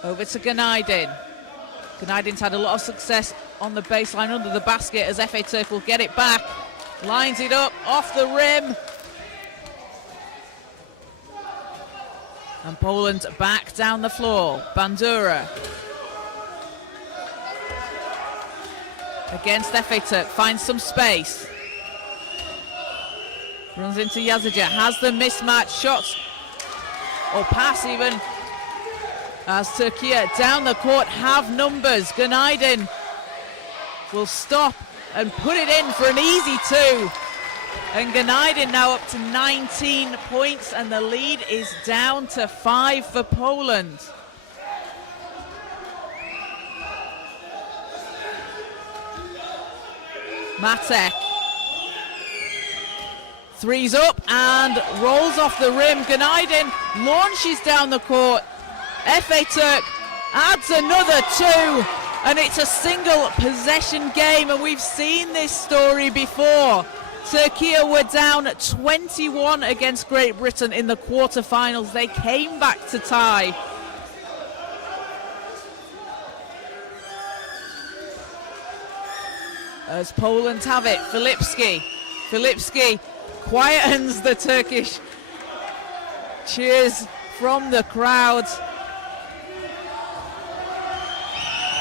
Over to Günaydin. Günaydin's had a lot of success on the baseline under the basket as Efe Turk will get it back. Lines it up off the rim. And Poland back down the floor. Bandura against Efe Turk, finds some space. Runs into Yazıcı, has the mismatch, shots or pass even, as Turkey down the court have numbers. Günaydin will stop and put it in for an easy 2. And Günaydin now up to 19 points, and the lead is down to 5 for Poland. Matek. Three's up and rolls off the rim. Günaydin launches down the court. Efe Turk adds another 2. And it's a single possession game, and we've seen this story before. Turkey were down 21 against Great Britain in the quarterfinals. They came back to tie. As Poland have it, Filipski quietens the Turkish cheers from the crowd.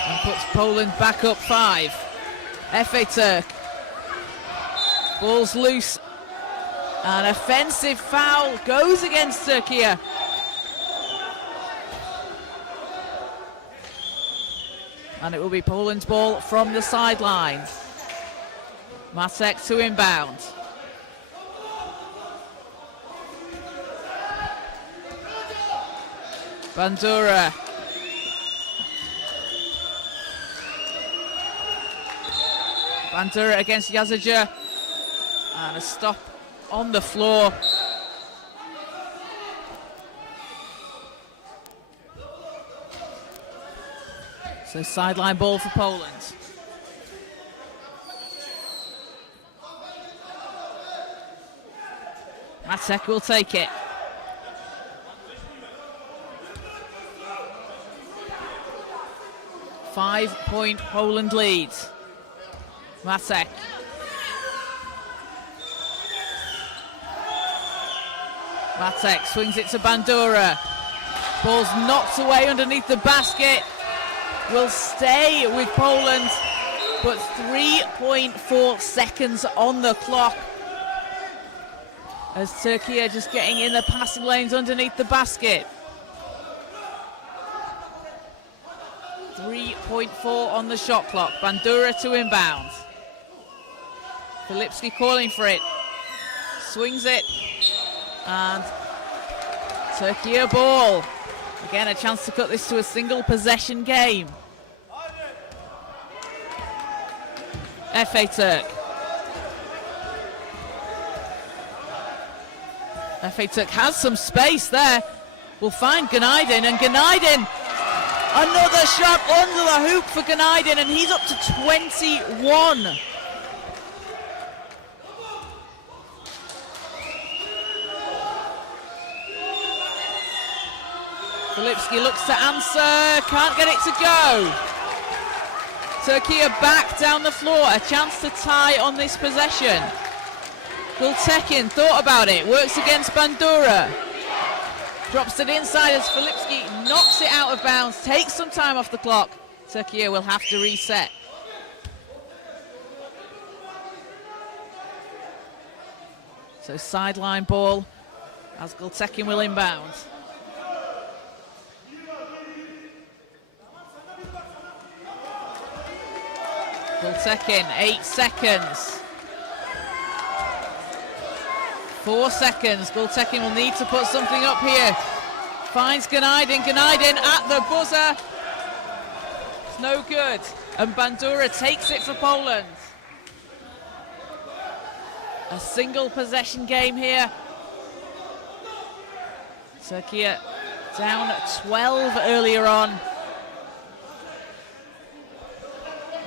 And puts Poland back up 5. Efe Turk. Ball's loose. An offensive foul goes against Turkey. And it will be Poland's ball from the sidelines. Matek to inbound. Bandura. Bandura against Yazıcı, and a stop on the floor. So sideline ball for Poland. Matek will take it. Five-point Poland lead. Matek. Matek swings it to Bandura. Ball's knocked away underneath the basket. Will stay with Poland, but 3.4 seconds on the clock. As Turkey are just getting in the passing lanes underneath the basket. 3.4 on the shot clock. Bandura to inbound. Filipski calling for it. Swings it. And Turkey a ball. Again, a chance to cut this to a single possession game. Efe Turk. Efe Turk has some space there. Will find Günaydin, and Günaydin Another shot under the hoop for Ganaydin, and he's up to 21. Filipski looks to answer, can't get it to go. Türkiye back down the floor, a chance to tie on this possession. Gültekin thought about it, works against Bandura. Drops it inside as Filipski knocks it out of bounds, takes some time off the clock. Türkiye will have to reset. So sideline ball as Gültekin will inbound. Gültekin, 8 seconds. 4 seconds. Gültekin will need to put something up here. Finds Ganaydin. Ganaydin at the buzzer. It's no good. And Bandura takes it for Poland. A single possession game here. Türkiye down 12 earlier on.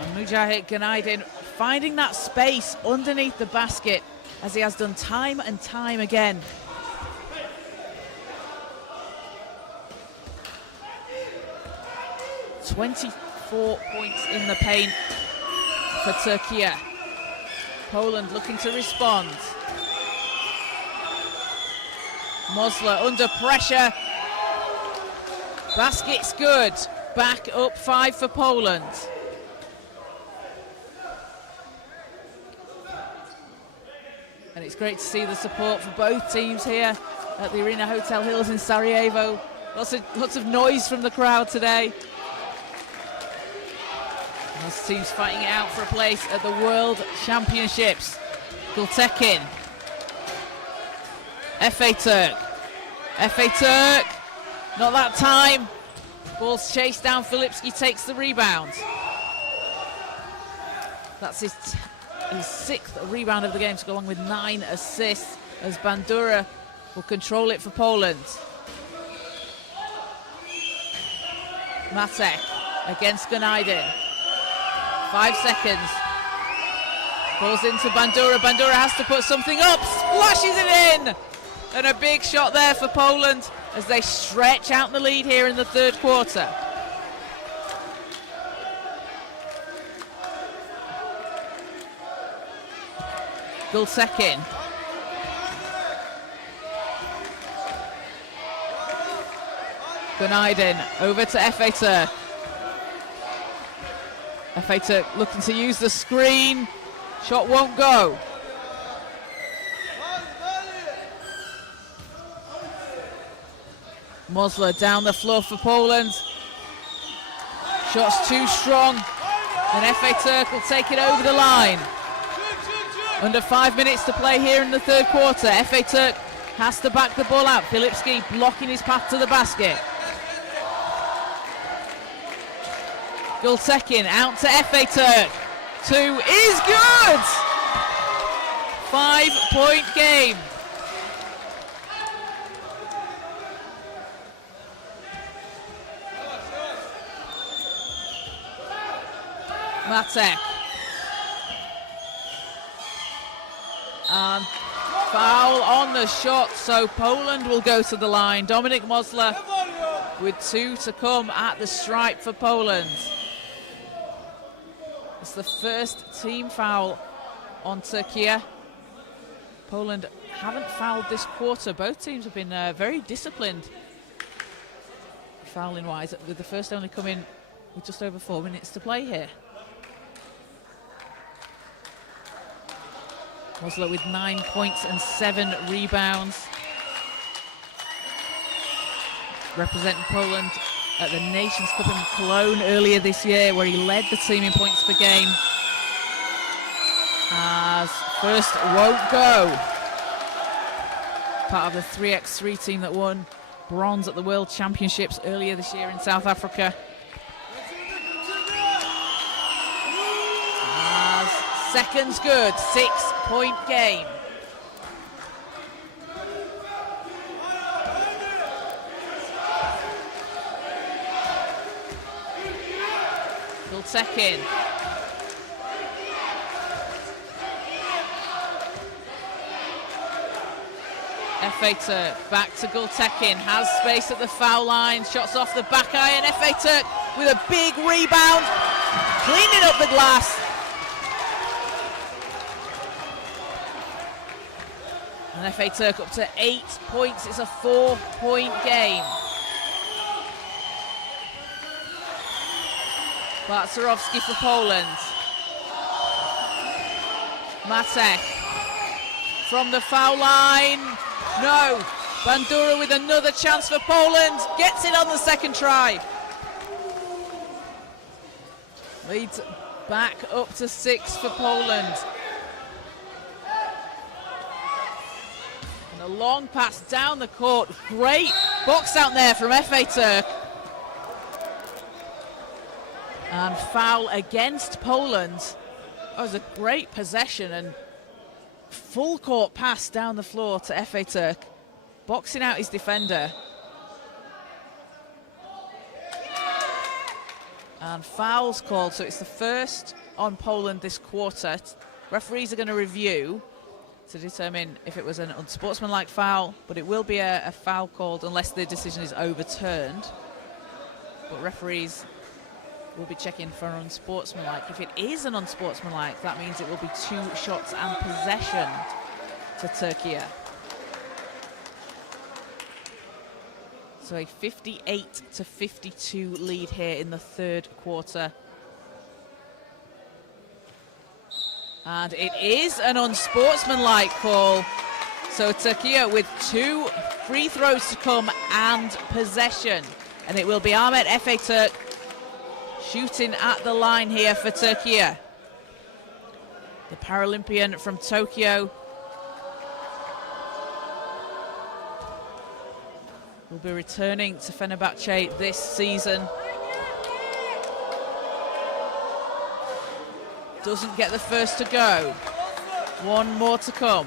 And Mujahid Ganaydin finding that space underneath the basket, as he has done time and time again. "24 points in the paint for Türkiye. Poland looking to respond. Mosler under pressure. Basket's good. Back up 5 for Poland. And it's great to see the support for both teams here at the Arena Hotel Hills in Sarajevo. Lots of noise from the crowd today. Those teams fighting it out for a place at the World Championships. Gültekin. Efe Türk. Efe Türk. Not that time. Ball's chased down. Filipski takes the rebound. That's his 6th rebound of the game, to go along with 9 assists, as Bandura will control it for Poland. Matek against Ganaydin. 5 seconds. Balls into Bandura. Bandura has to put something up. Splashes it in! And a big shot there for Poland as they stretch out the lead here in the third quarter. Gültekin. Ganaydin over to Efe Türk. Efe Türk looking to use the screen. Shot won't go. Mosler down the floor for Poland. Shot's too strong. And Efe Türk will take it over the line. Under 5 minutes to play here in the third quarter. Efe Türk has to back the ball out. Filipski blocking his path to the basket. Gültekin out to Efe Türk. 2 is good! 5-point game. Matek. And foul on the shot, so Poland will go to the line. Dominik Mosler with 2 to come at the stripe for Poland. It's the first team foul on Türkiye. Poland haven't fouled this quarter. Both teams have been very disciplined fouling wise, with the first only coming with just over 4 minutes to play here. Mosler with 9 points and 7 rebounds. Representing Poland at the Nations Cup in Cologne earlier this year, where he led the team in points per game. As first won't go. Part of the 3x3 team that won bronze at the World Championships earlier this year in South Africa. As seconds good, 6-point game. Gultekin. FA Turk back to Gultekin, has space at the foul line, shots off the back iron. FA Turk with a big rebound, cleaning up the glass. And FA Turk up to 8 points. It's a 4-point game. Bartserowski for Poland. Matek from the foul line. No. Bandura with another chance for Poland. Gets it on the second try. Leads back up to 6 for Poland. And a long pass down the court. Great box out there from FA Turk. And foul against Poland. That was a great possession and full court pass down the floor to FA Turk, boxing out his defender. And fouls called, so it's the first on Poland this quarter. Referees are going to review to determine if it was an unsportsmanlike foul, but it will be a foul called unless the decision is overturned. But referees will be checking for unsportsmanlike. If it is an unsportsmanlike, that means it will be 2 shots and possession to Türkiye. So a 58-52 lead here in the third quarter. And it is an unsportsmanlike call. So Türkiye with 2 free throws to come and possession. And it will be Ahmet FA Turk shooting at the line here for Türkiye. The Paralympian from Tokyo will be returning to Fenerbahce this season. Doesn't get the first to go. 1 more to come.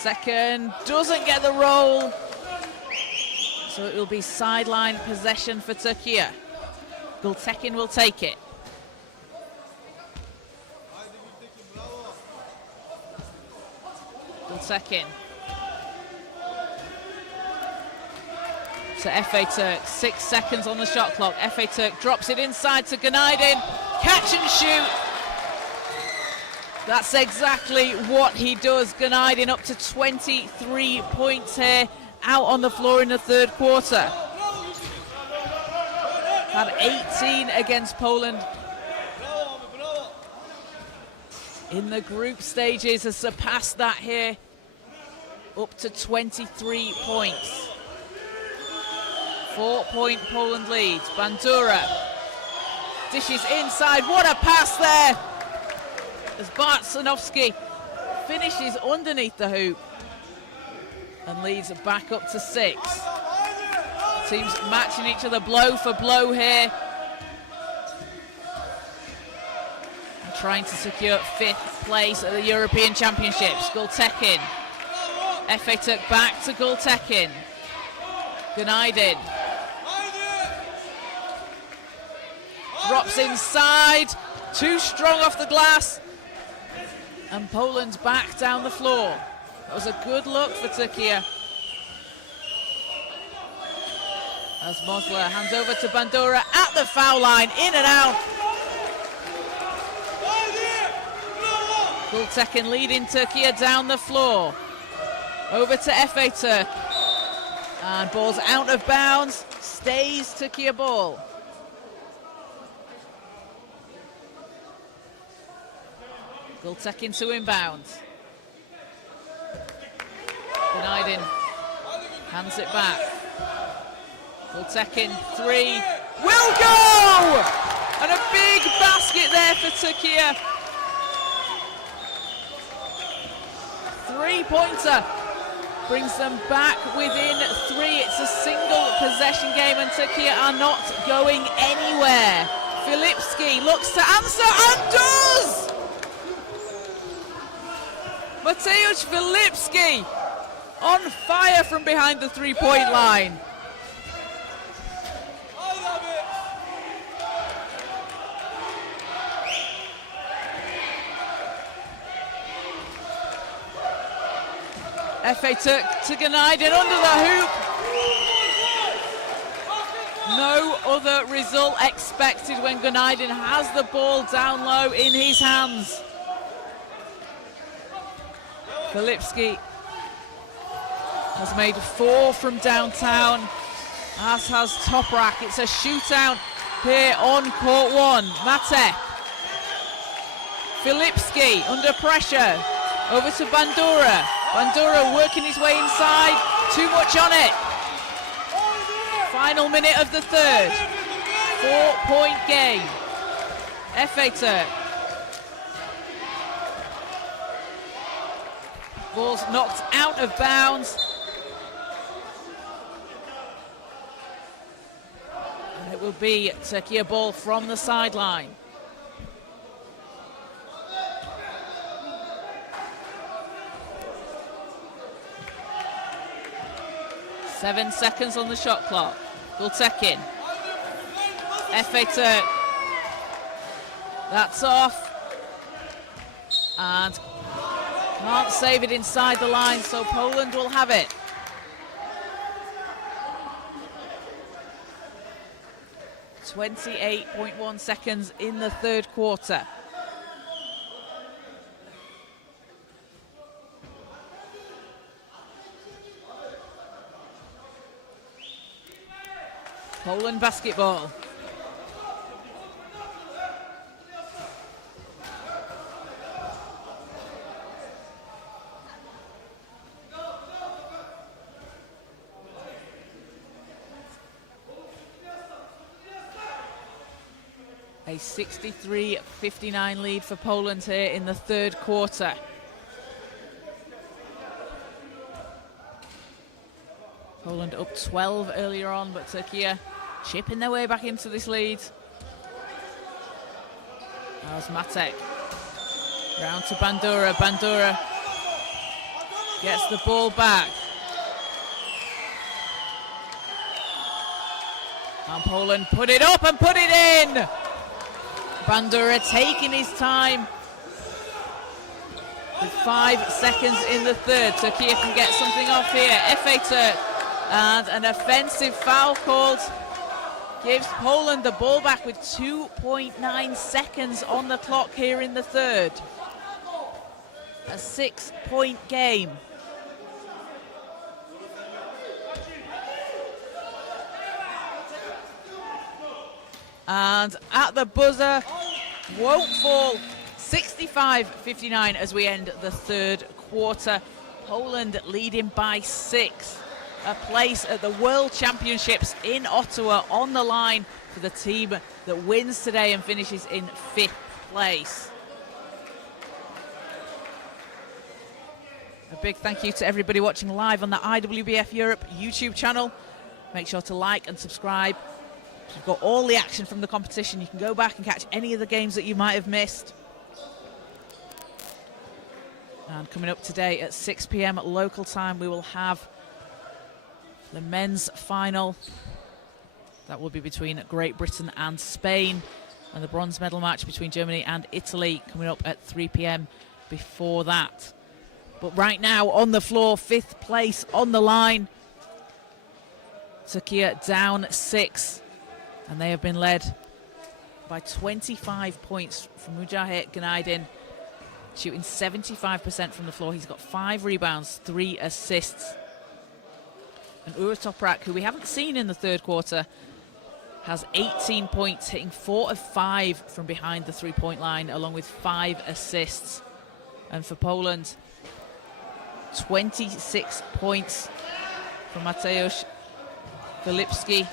Second, doesn't get the roll. So it will be sideline possession for Türkiye. Gultekin will take it. Gultekin. To FA Turk, 6 seconds on the shot clock. FA Turk drops it inside to Günaydın. Catch and shoot. That's exactly what he does. Günaydın up to 23 points here, out on the floor in the third quarter. Had 18 against Poland in the group stages, has surpassed that here, up to 23 points. 4-point Poland leads. Bandura dishes inside. What a pass there! As Bartserowski finishes underneath the hoop and leads back up to 6. Teams matching each other blow for blow here. And trying to secure 5th place at the European Championships. Gultekin. FA Turk back to Gultekin. Günaydın. Drops inside. Too strong off the glass. And Poland's back down the floor. That was a good look for Türkiye. As Mosler hands over to Bandura at the foul line, in and out. Gultekin leading Türkiye down the floor. Over to FA Turk. And ball's out of bounds, stays Türkiye ball. Gultekin to inbound. Günaydın hands it back. Gultekin 3 will go! And a big basket there for Türkiye. 3-pointer brings them back within 3. It's a single possession game and Türkiye are not going anywhere. Filipski looks to answer and does! Mateusz Filipski on fire from behind the three-point line. Efe to Ganaydin under the hoop. No other result expected when Ganaydin has the ball down low in his hands. Filipski has made 4 from downtown, as has Toprak. It's a shootout here on court 1. Matek. Filipski under pressure. Over to Bandura. Bandura working his way inside. Too much on it. Final minute of the third. 4-point game. Efe Turk. Ball's knocked out of bounds. And it will be Türkiye ball from the sideline. Seven seconds on the shot clock. Gultekin. Efe Turk. That's off. And can't save it inside the line, so Poland will have it. .1 seconds in the third quarter. Poland basketball. A 63-59 lead for Poland here in the third quarter. Poland up 12 earlier on, but Türkiye chipping their way back into this lead. There's Matek. Round to Bandura. Bandura gets the ball back. And Poland put it up and put it in. Bandura taking his time. With 5 seconds in the third, Türkiye can get something off here. Efe Turk. And an offensive foul called. Gives Poland the ball back with 2.9 seconds on the clock here in the third. A 6-point game. And at the buzzer, won't fall. 65-59 as we end the third quarter. Poland leading by 6. A place at the World Championships in Ottawa on the line for the team that wins today and finishes in 5th place. A big thank you to everybody watching live on the IWBF Europe YouTube channel. Make sure to like and subscribe. We've got all the action from the competition. You can go back and catch any of the games that you might have missed. And coming up today at 6 p.m. local time, we will have the men's final. That will be between Great Britain and Spain, and the bronze medal match between Germany and Italy coming up at 3 p.m. before that. But right now on the floor, 5th place on the line. Türkiye down 6, and they have been led by 25 points from Mujahid Ganaydin, shooting 75% from the floor. He's got 5 rebounds, 3 assists. And Uğur Toprak, who we haven't seen in the third quarter, has 18 points, hitting 4 of 5 from behind the three-point line, along with 5 assists. And for Poland, 26 points from Mateusz Filipski.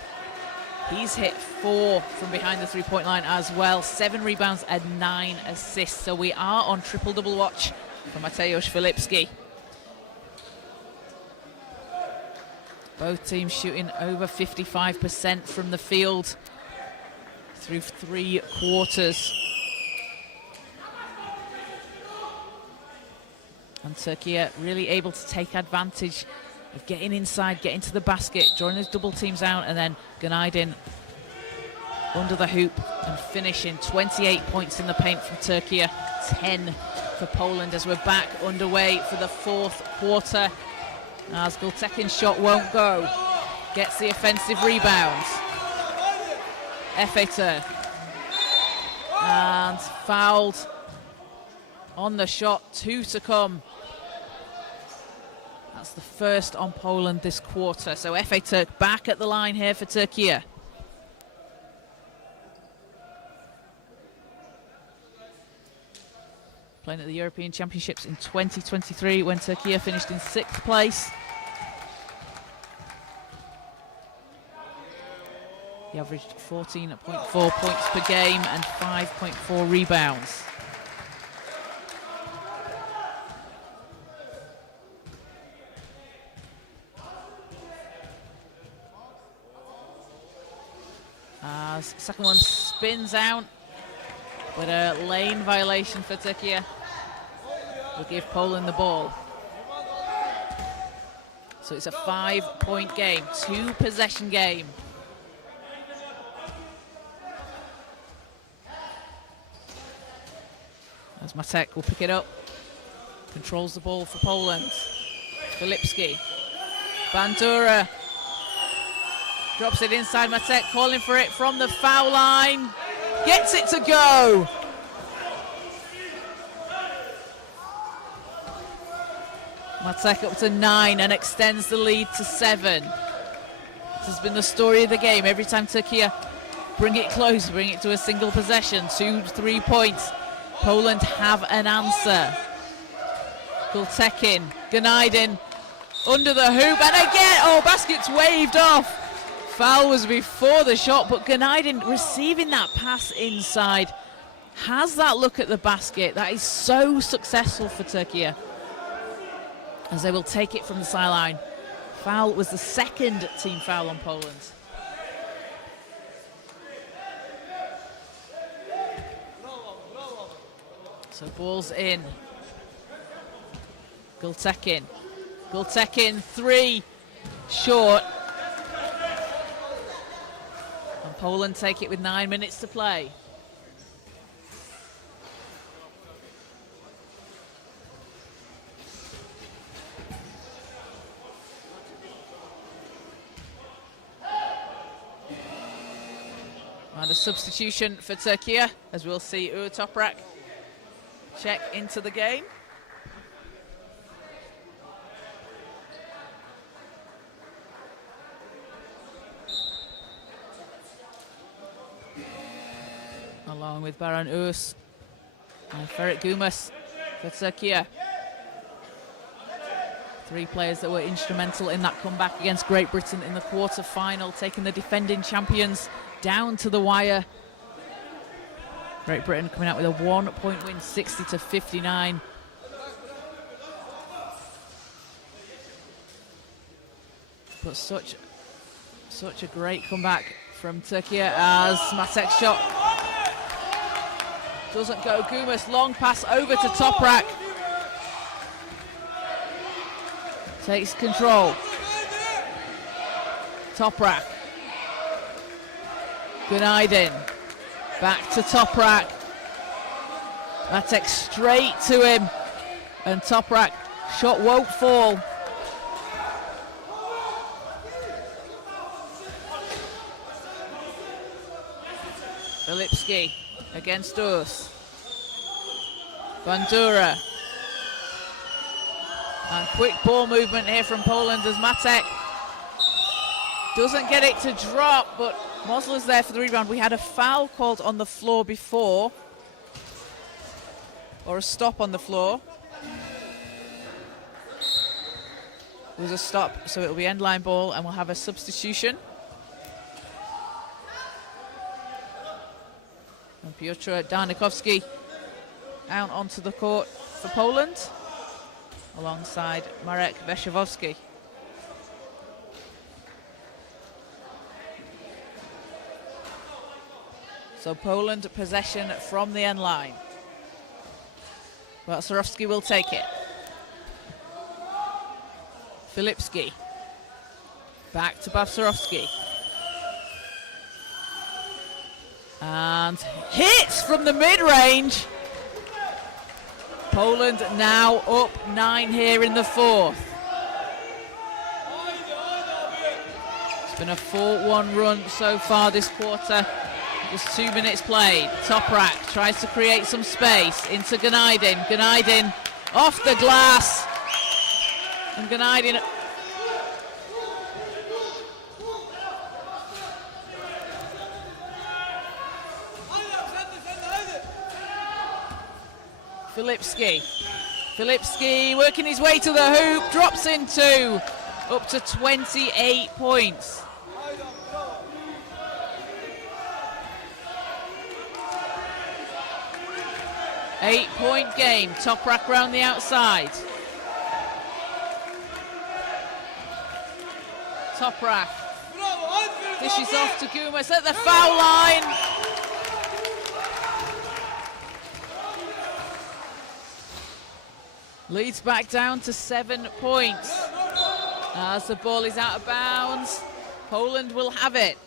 He's hit 4 from behind the three-point line as well. 7 rebounds and 9 assists. So we are on triple-double watch for Mateusz Filipski. Both teams shooting over 55% from the field through 3 quarters. And Turkey really able to take advantage of getting inside, getting to the basket, drawing those double teams out, and then Günaydin under the hoop and finishing. 28 points in the paint from Turkey, 10 for Poland as we're back underway for the fourth quarter. As Gültekin's shot won't go. Gets the offensive rebounds. Efe and fouled on the shot, 2 to come. That's the first on Poland this quarter. So Efe back at the line here for Turkey. Playing at the European Championships in 2023 when Turkey finished in 6th place. He averaged 14.4 points per game and 5.4 rebounds. As second one spins out, but a lane violation for Turkey will give Poland the ball. So it's a 5-point game, 2-possession game. As Matek will pick it up, controls the ball for Poland. Filipski, Bandura drops it inside. Matek calling for it from the foul line, gets it to go. Matek up to 9 and extends the lead to 7. This has been the story of the game. Every time Turkey bring it close, bring it to a single possession, 2-3 points, Poland have an answer. Gültekin, Günaydin under the hoop, and again, basket's waved off. Foul was before the shot, but Günaydin receiving that pass inside has that look at the basket. That is so successful for Turkey, as they will take it from the sideline. Foul was the second team foul on Poland. So ball's in. Gültekin. Gültekin, 3, short. And Poland take it with 9 minutes to play. And a substitution for Turkey, as we'll see Uğur Toprak check into the game. Along with Baran Uz and Ferit Gumas for Turkey. 3 players that were instrumental in that comeback against Great Britain in the quarter-final, taking the defending champions down to the wire. Great Britain coming out with a 1-point win, 60-59. But such a great comeback from Turkey as Matek's shot doesn't go. Gumas, long pass over to Toprak. Takes control. Toprak. Günaydin. Back to Toprak. Matek straight to him. And Toprak, shot won't fall. Filipski against Uz. Bandura. And quick ball movement here from Poland as Matek doesn't get it to drop, but Mosler's there for the rebound. We had a foul called on the floor before, or a stop on the floor. It was a stop, so it'll be end line ball, and we'll have a substitution. And Piotr Darnikowski out onto the court for Poland, alongside Marek Weszewowski. So Poland possession from the end line. Well, Sorowski will take it. Filipski. Back to Bavsarovsky. And hits from the mid-range. Poland now up 9 here in the fourth. It's been a 4-1 run so far this quarter. Just 2 minutes played. Toprak tries to create some space into Gnaidin. Gnaidin off the glass. And Gnaidin Filipski working his way to the hoop, drops in 2, up to 28 points. Eight-point game, Toprak round the outside. Toprak dishes off to Gumas at the foul line. Leads back down to 7 points. As the ball is out of bounds, Poland will have it.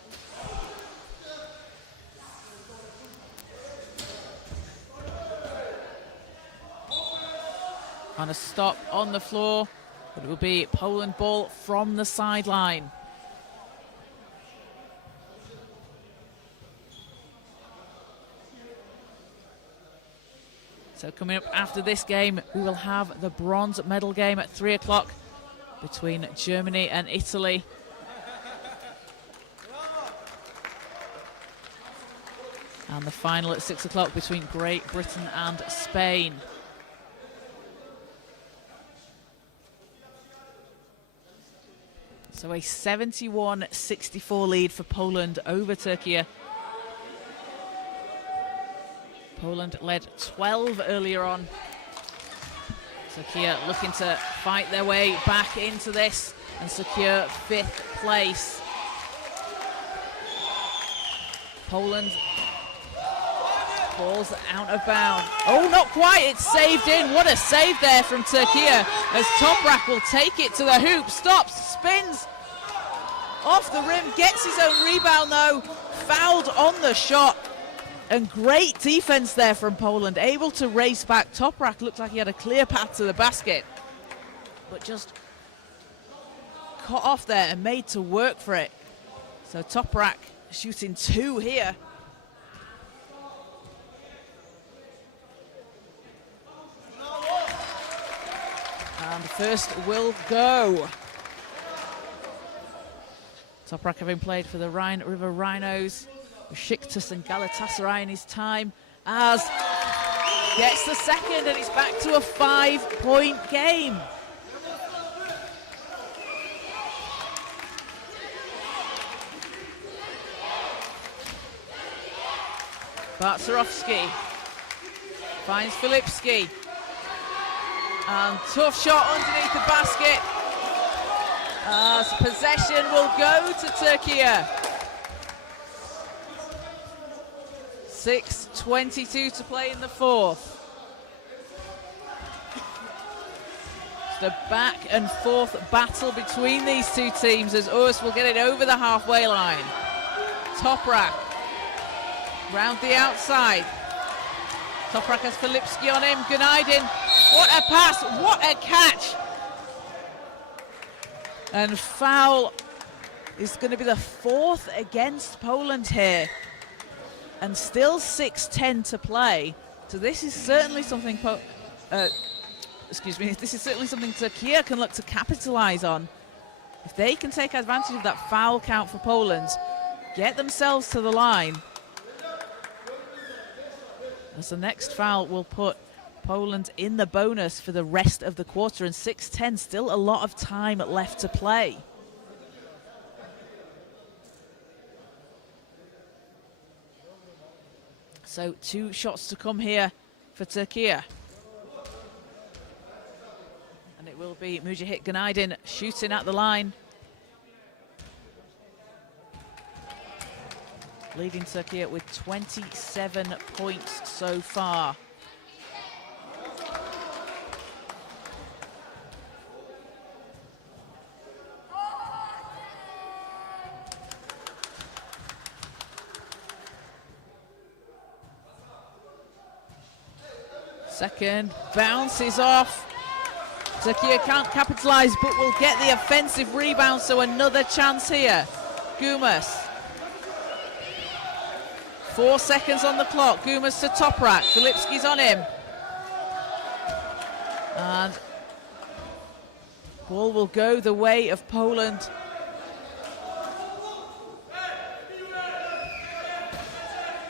And a stop on the floor, but it will be Poland ball from the sideline. So coming up after this game, we will have the bronze medal game at 3 o'clock between Germany and Italy. And the final at 6 o'clock between Great Britain and Spain. So a 71-64 lead for Poland over Turkey. Poland led 12 earlier on. Turkey looking to fight their way back into this and secure 5th place. Poland ball's out of bounds. Oh, not quite, it's saved in. What a save there from Turkey as Toprak will take it to the hoop, stops, spins off the rim, gets his own rebound though, fouled on the shot. And great defense there from Poland, able to race back. Toprak looked like he had a clear path to the basket, but just cut off there and made to work for it. So Toprak shooting 2 here. And the first will go. Toprak having played for the Rhine River Rhinos, Besiktas and Galatasaray in his time, as gets the second, and it's back to a 5-point game. Bavsarovsky finds Filipski, and tough shot underneath the basket, as possession will go to Turkey. 6:22 to play in the fourth. It's a back and forth battle between these two teams as Urs will get it over the halfway line. Toprak round the outside. Toprak has Filipski on him. Gnaidin, what a pass, what a catch. And foul is going to be the 4th against Poland here. And still 6:10 to play. So this is certainly something this is certainly something Turkey can look to capitalise on. If they can take advantage of that foul count for Poland, get themselves to the line, as the next foul will put Poland in the bonus for the rest of the quarter, and 6:10, still a lot of time left to play. So 2 shots to come here for Turkey. And it will be Mujahid Gnaidin shooting at the line, leading Turkey with 27 points so far. Second bounces off. Türkiye can't capitalise, but will get the offensive rebound, so another chance here. Gumas. 4 seconds on the clock. Gumas to Toprak. Filipski's on him. And ball will go the way of Poland.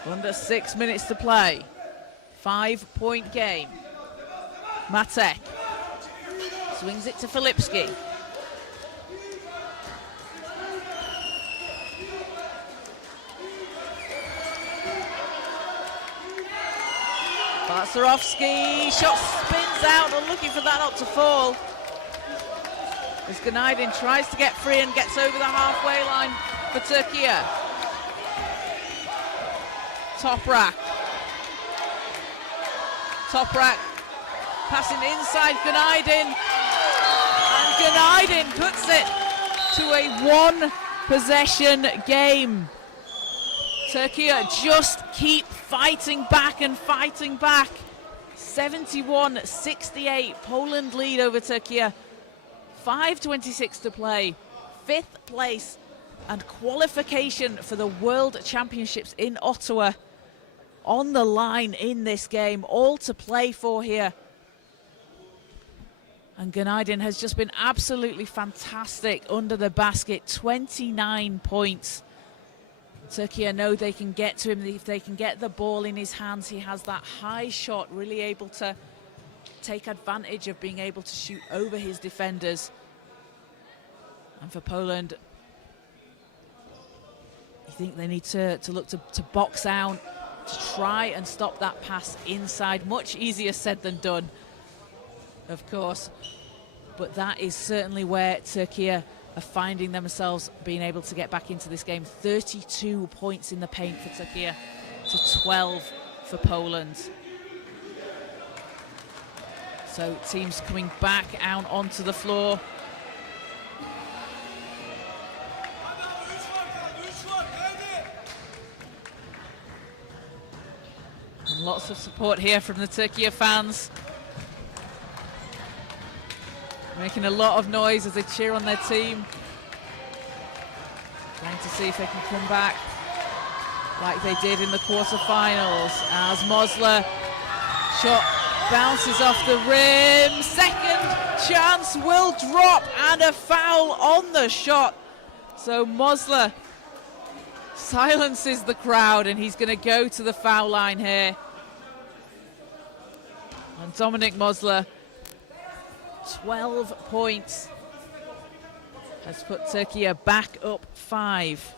Under 6 minutes to play. 5-point game. Matek swings it to Filipski. Barcerovsky, shot spins out, and looking for that not to fall. As Günaydin tries to get free and gets over the halfway line for Türkiye. Toprak. Toprak passing inside Günaydin. And Günaydin puts it to a one-possession game. Türkiye just keep fighting back and fighting back. 71-68, Poland lead over Türkiye. 5:26 to play. 5th place and qualification for the World Championships in Ottawa on the line in this game. All to play for here. And Günaydin has just been absolutely fantastic under the basket. 29 points. Türkiye know they can get to him if they can get the ball in his hands. He has that high shot, really able to take advantage of being able to shoot over his defenders. And for Poland, you think they need to look to box out, to try and stop that pass inside. Much easier said than done, of course. But that is certainly where Türkiye are finding themselves being able to get back into this game. 32 points in the paint for Türkiye to 12 for Poland. So teams coming back out onto the floor. And lots of support here from the Türkiye fans. Making a lot of noise as they cheer on their team. Trying to see if they can come back like they did in the quarterfinals. As Mosler shot bounces off the rim. Second chance will drop and a foul on the shot. So Mosler silences the crowd and he's going to go to the foul line here. And Dominic Mosler, 12 points, has put Türkiye back up 5.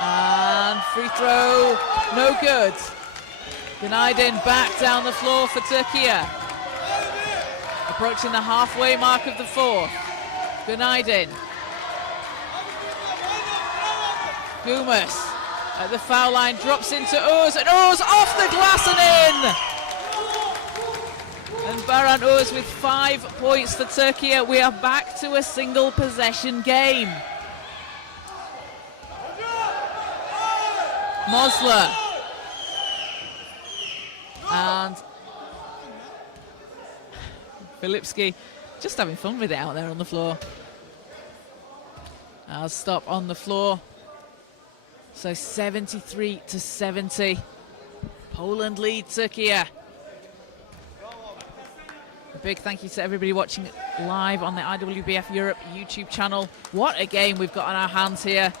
And free throw, no good. Günaydin back down the floor for Türkiye. Approaching the halfway mark of the 4th. Günaydin. Gumas at the foul line, drops into Uz, and Uz off the glass and in! And Baran Uz with 5 points for Türkiye. We are back to a single possession game. Mosler. And Filipski just having fun with it out there on the floor. I'll stop on the floor. So 73-70. Poland lead Türkiye. A big thank you to everybody watching live on the IWBF Europe YouTube channel. What a game we've got on our hands here.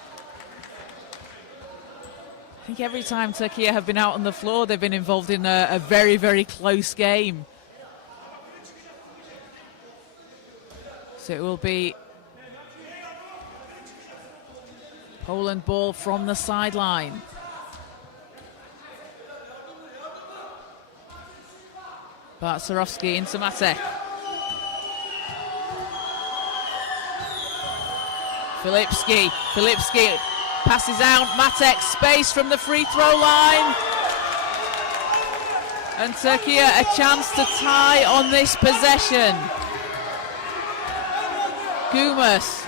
I think every time Türkiye have been out on the floor, they've been involved in a very, very close game. So it will be Poland ball from the sideline. Barcerovsky into Matek. Filipski passes out. Matek space from the free throw line. And Türkiye a chance to tie on this possession. Gumas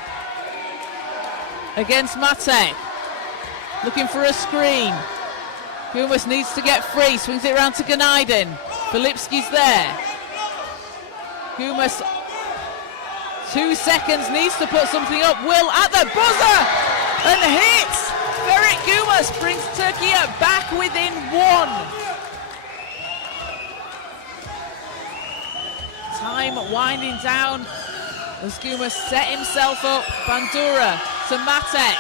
against Matek. looking for a screen. Gumas needs to get free, swings it around to Gnajdin. Filipski's there. Gumas, 2 seconds, needs to put something up. Will at the buzzer and hits. Ferit Gumas brings Türkiye back within 1. Time winding down as Gumas set himself up. Bandura to Matek.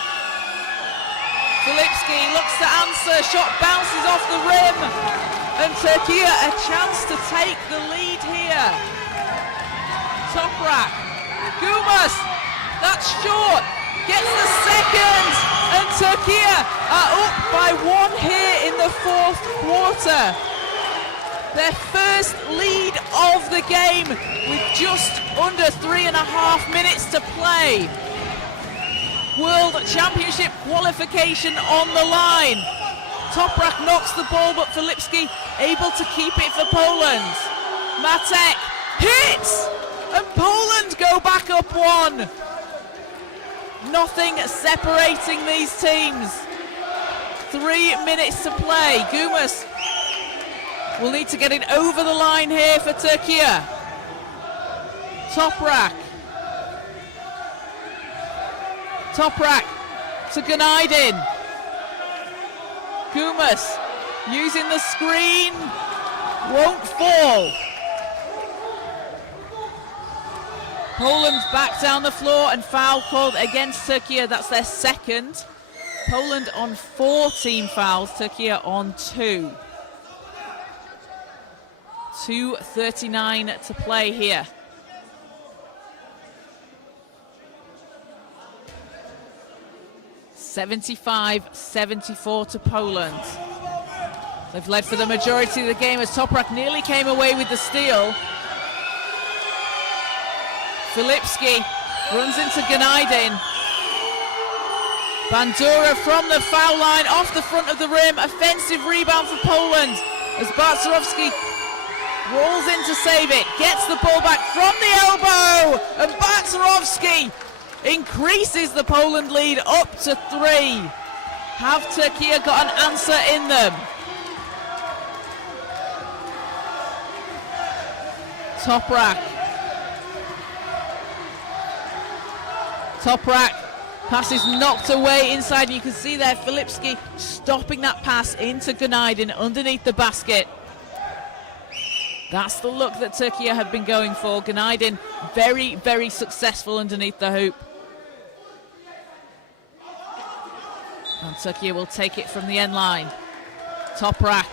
Filipski looks to answer, shot bounces off the rim, and Türkiye a chance to take the lead here. Toprak, Gumas, that's short, gets the second, and Türkiye are up by 1 here in the 4th quarter. Their first lead of the game with just under 3.5 minutes to play. World Championship qualification on the line. Toprak knocks the ball, but Filipski able to keep it for Poland. Matek hits, and Poland go back up 1. Nothing separating these teams. 3 minutes to play. Gumas will need to get it over the line here for Türkiye. Toprak to Gnajdin. Gumas using the screen, won't fall. Poland back down the floor, and foul called against Türkiye. That's their second. Poland on 4 team fouls, Türkiye on 2. 2:39 to play here. (75-74) to Poland. They've led for the majority of the game as Toprak nearly came away with the steal. Filipski runs into Gnajdin. Bandura from the foul line, off the front of the rim. Offensive rebound for Poland as Bartsurowski rolls in to save it. Gets the ball back from the elbow, and Bartsurowski increases the Poland lead up to 3. Have Türkiye got an answer in them? Toprak pass is knocked away inside, and you can see there Filipski stopping that pass into Gnajdin underneath the basket. That's the look that Türkiye have been going for. Gnajdin very, very successful underneath the hoop. And Türkiye will take it from the end line. Toprak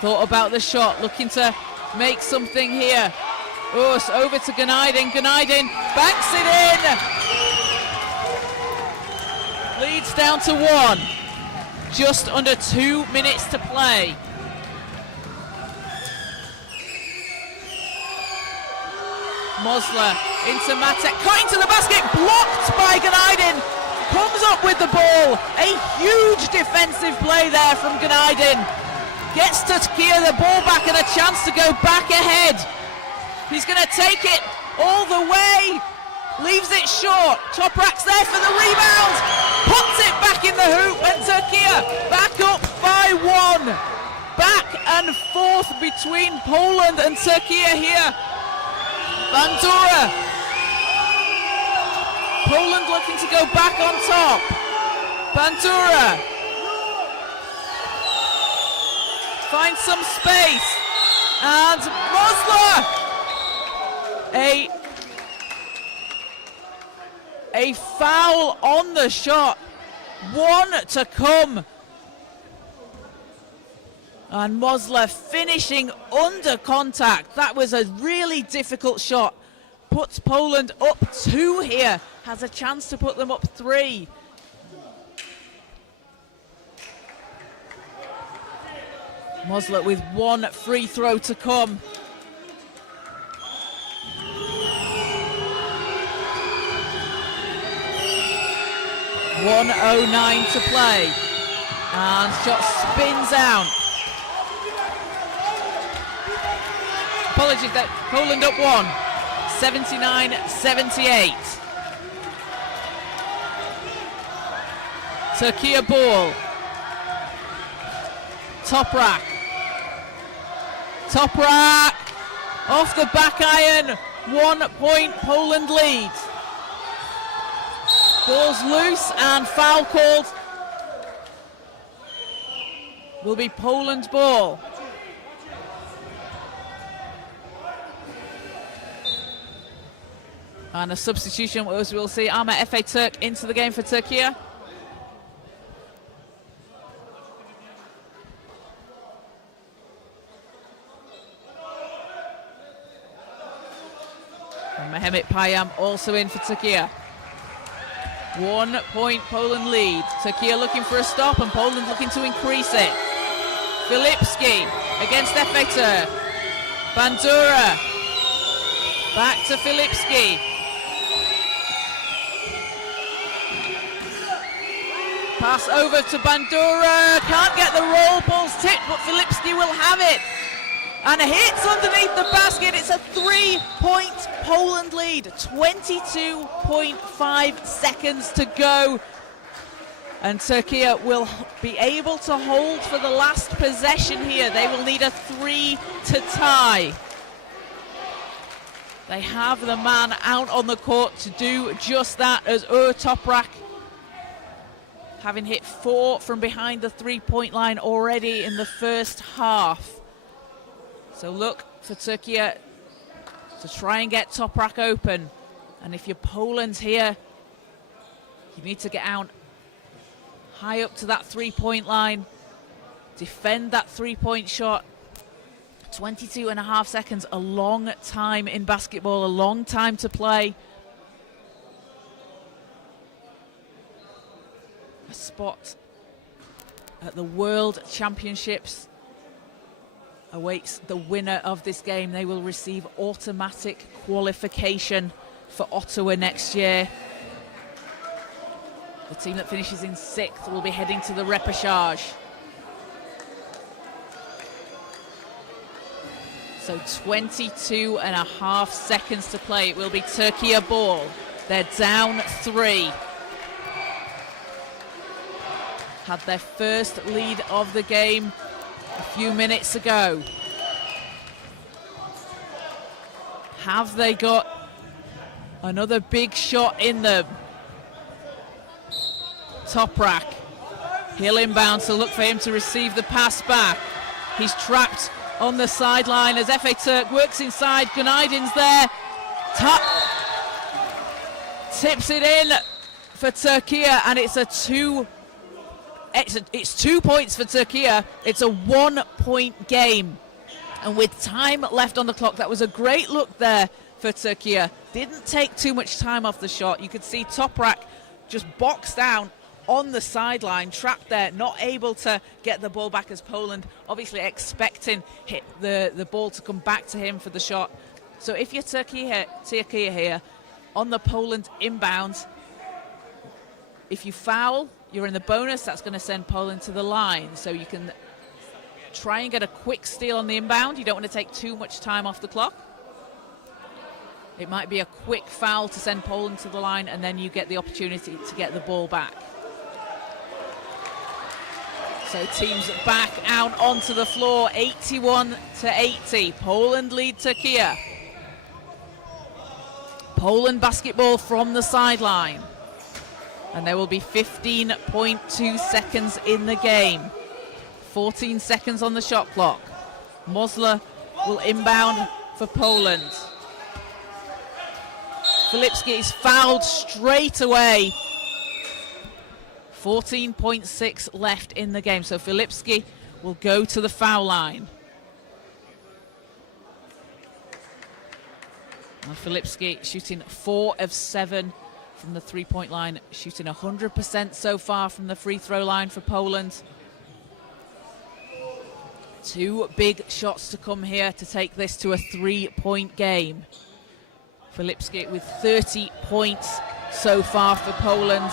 thought about the shot, looking to make something here. Urs over to Gnajdin. Gnajdin banks it in. Leads down to 1. Just under 2 minutes to play. Mosler into Matek, cutting to the basket, blocked by Gnajdin. Comes up with the ball. A huge defensive play there from Gnajdin. Gets Türkiye the ball back and a chance to go back ahead. He's going to take it all the way. Leaves it short. Toprak's there for the rebound. Puts it back in the hoop, and Türkiye back up by 1. Back and forth between Poland and Türkiye here. Bandura. Poland looking to go back on top. Bandura finds some space, and Mosler. A foul on the shot. 1 to come. And Mosler finishing under contact. That was a really difficult shot. Puts Poland up 2 here. Has a chance to put them up 3. Mosler with 1 free throw to come. .109 to play. And shot spins out. Apologies, that Poland up 1. 79-78. Türkiye ball. Toprak. Toprak off the back iron. 1 point Poland lead. Ball's loose and foul called. Will be Poland's ball. And a substitution, as we'll see, Ahmet Efe Türk into the game for Türkiye. And Mehmet Payam also in for Türkiye. 1 point Poland lead. Türkiye looking for a stop and Poland looking to increase it. Filipski against Efe Türk. Bandura. Back to Filipski. Pass over to Bandura. Can't get the roll. Ball's tipped, but Filipski will have it. And hits underneath the basket. It's a 3-point Poland lead. 22.5 seconds to go. And Türkiye will be able to hold for the last possession here. They will need a 3 to tie. They have the man out on the court to do just that, as Toprak, having hit 4 from behind the 3-point line already in the first half. So look for Türkiye to try and get Toprak open. And if you're Poland here, you need to get out high up to that 3-point line, defend that 3-point shot. 22.5 seconds, a long time in basketball, a long time to play. A spot at the World Championships awaits the winner of this game. They will receive automatic qualification for Ottawa next year. The team that finishes in 6th will be heading to the repechage. So 22.5 seconds to play. It will be Türkiye ball. They're down 3. Had their first lead of the game a few minutes ago. Have they got another big shot in them? Toprak. He'll inbound, so look for him to receive the pass back. He's trapped on the sideline as Efe Türk works inside. Günaydin's there. Tips it in for Türkiye, and it's 2 points for Türkiye. It's a 1-point game. And with time left on the clock, that was a great look there for Türkiye. Didn't take too much time off the shot. You could see Toprak just boxed down on the sideline, trapped there, not able to get the ball back, as Poland obviously expecting the ball to come back to him for the shot. So if you're Türkiye here on the Poland inbound, if you foul, you're in the bonus. That's going to send Poland to the line. So you can try and get a quick steal on the inbound. You don't want to take too much time off the clock. It might be a quick foul to send Poland to the line, and then you get the opportunity to get the ball back. So teams back out onto the floor, 81-80. Poland lead Türkiye. Poland basketball from the sideline. And there will be 15.2 seconds in the game. 14 seconds on the shot clock. Mosler will inbound for Poland. Filipski is fouled straight away. 14.6 left in the game, so Filipski will go to the foul line. And Filipski shooting 4 of 7 from the 3-point line, shooting 100% so far from the free throw line for Poland. 2 big shots to come here to take this to a 3-point game. Filipski with 30 points so far for Poland.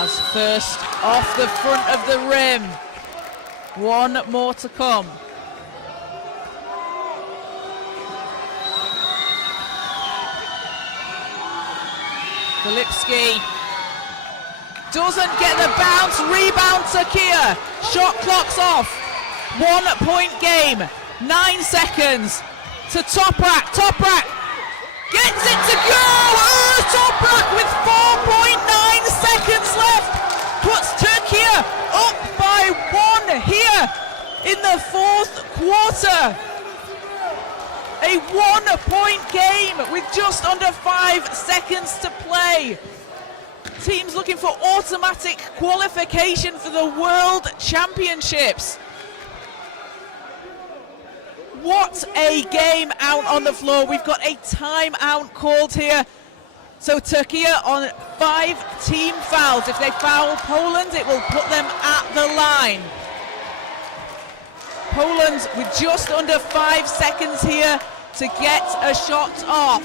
As first off the front of the rim. 1 more to come. Filipski doesn't get the bounce. Rebound Turkiye. Shot clock's off. 1 point game. 9 seconds to Toprak. Toprak gets it to go. Oh, Toprak with 4.9 seconds left puts Türkiye up by 1 here in the 4th quarter. A 1 point game with just under 5 seconds to play. Teams looking for automatic qualification for the World Championships. What a game out on the floor. We've got a timeout called here. So Türkiye on 5 team fouls. If they foul Poland, it will put them at the line. Poland with just under 5 seconds here to get a shot off.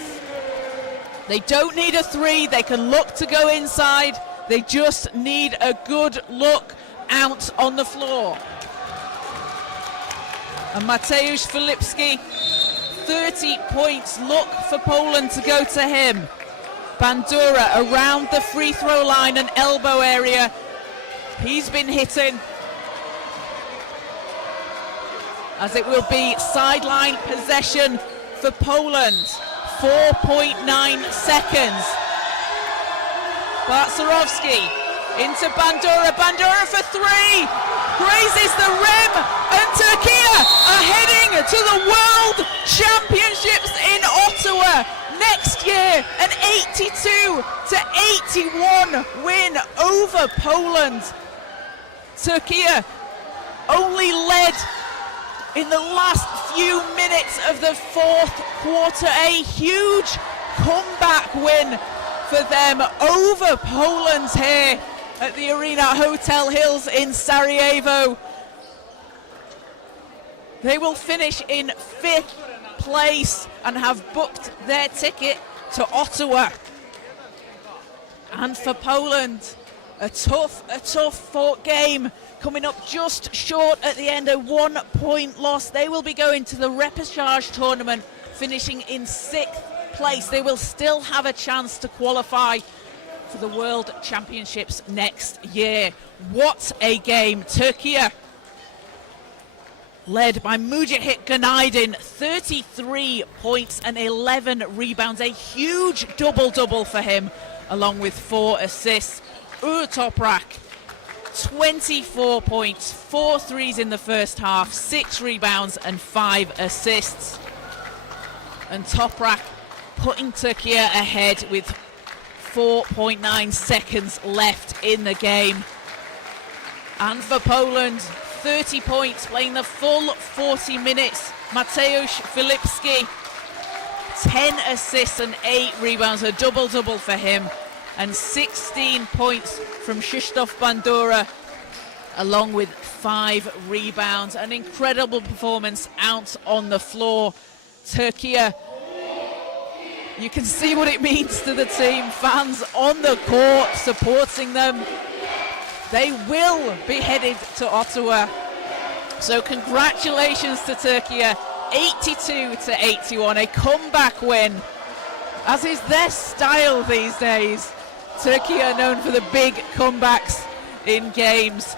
They don't need a 3, they can look to go inside. They just need a good look out on the floor. And Mateusz Filipski, 30 points. Look for Poland to go to him. Bandura around the free throw line and elbow area. He's been hitting. As it will be sideline possession for Poland. 4.9 seconds. Bartserowski into Bandura. Bandura for 3. Grazes the rim, and Türkiye are heading to the World Championships in Ottawa next year. An 82-81 win over Poland. Türkiye only led in the last few minutes of the 4th quarter. A huge comeback win for them over Poland here at the Arena Hotel Hills in Sarajevo. They will finish in 5th place and have booked their ticket to Ottawa. And for Poland, a tough fought game coming up just short at the end, a 1 point loss. They will be going to the repechage tournament, finishing in 6th place. They will still have a chance to qualify for the World Championships next year. What a game. Türkiye, led by Mujahid Günaydin, 33 points and 11 rebounds. A huge double-double for him, along with 4 assists. Toprak, 24 points, 4 threes in the first half, 6 rebounds and 5 assists. And Toprak putting Türkiye ahead with 4.9 seconds left in the game. And for Poland, 30 points, playing the full 40 minutes. Mateusz Filipski, 10 assists and 8 rebounds, a double-double for him. And 16 points from Krzysztof Bandura, along with 5 rebounds. An incredible performance out on the floor. Türkiye, you can see what it means to the team. Fans on the court supporting them. They will be headed to Ottawa. So congratulations to Türkiye, 82-81, a comeback win, as is their style these days. Türkiye are known for the big comebacks in games.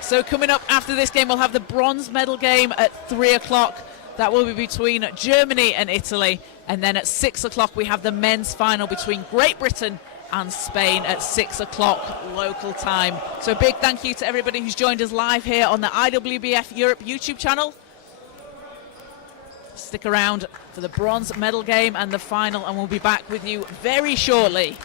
So coming up after this game, we'll have the bronze medal game at 3 o'clock. That will be between Germany and Italy. And then at 6 o'clock, we have the men's final between Great Britain and Spain at 6 o'clock local time. So a big thank you to everybody who's joined us live here on the IWBF Europe YouTube channel. Stick around for the bronze medal game and the final, and we'll be back with you very shortly.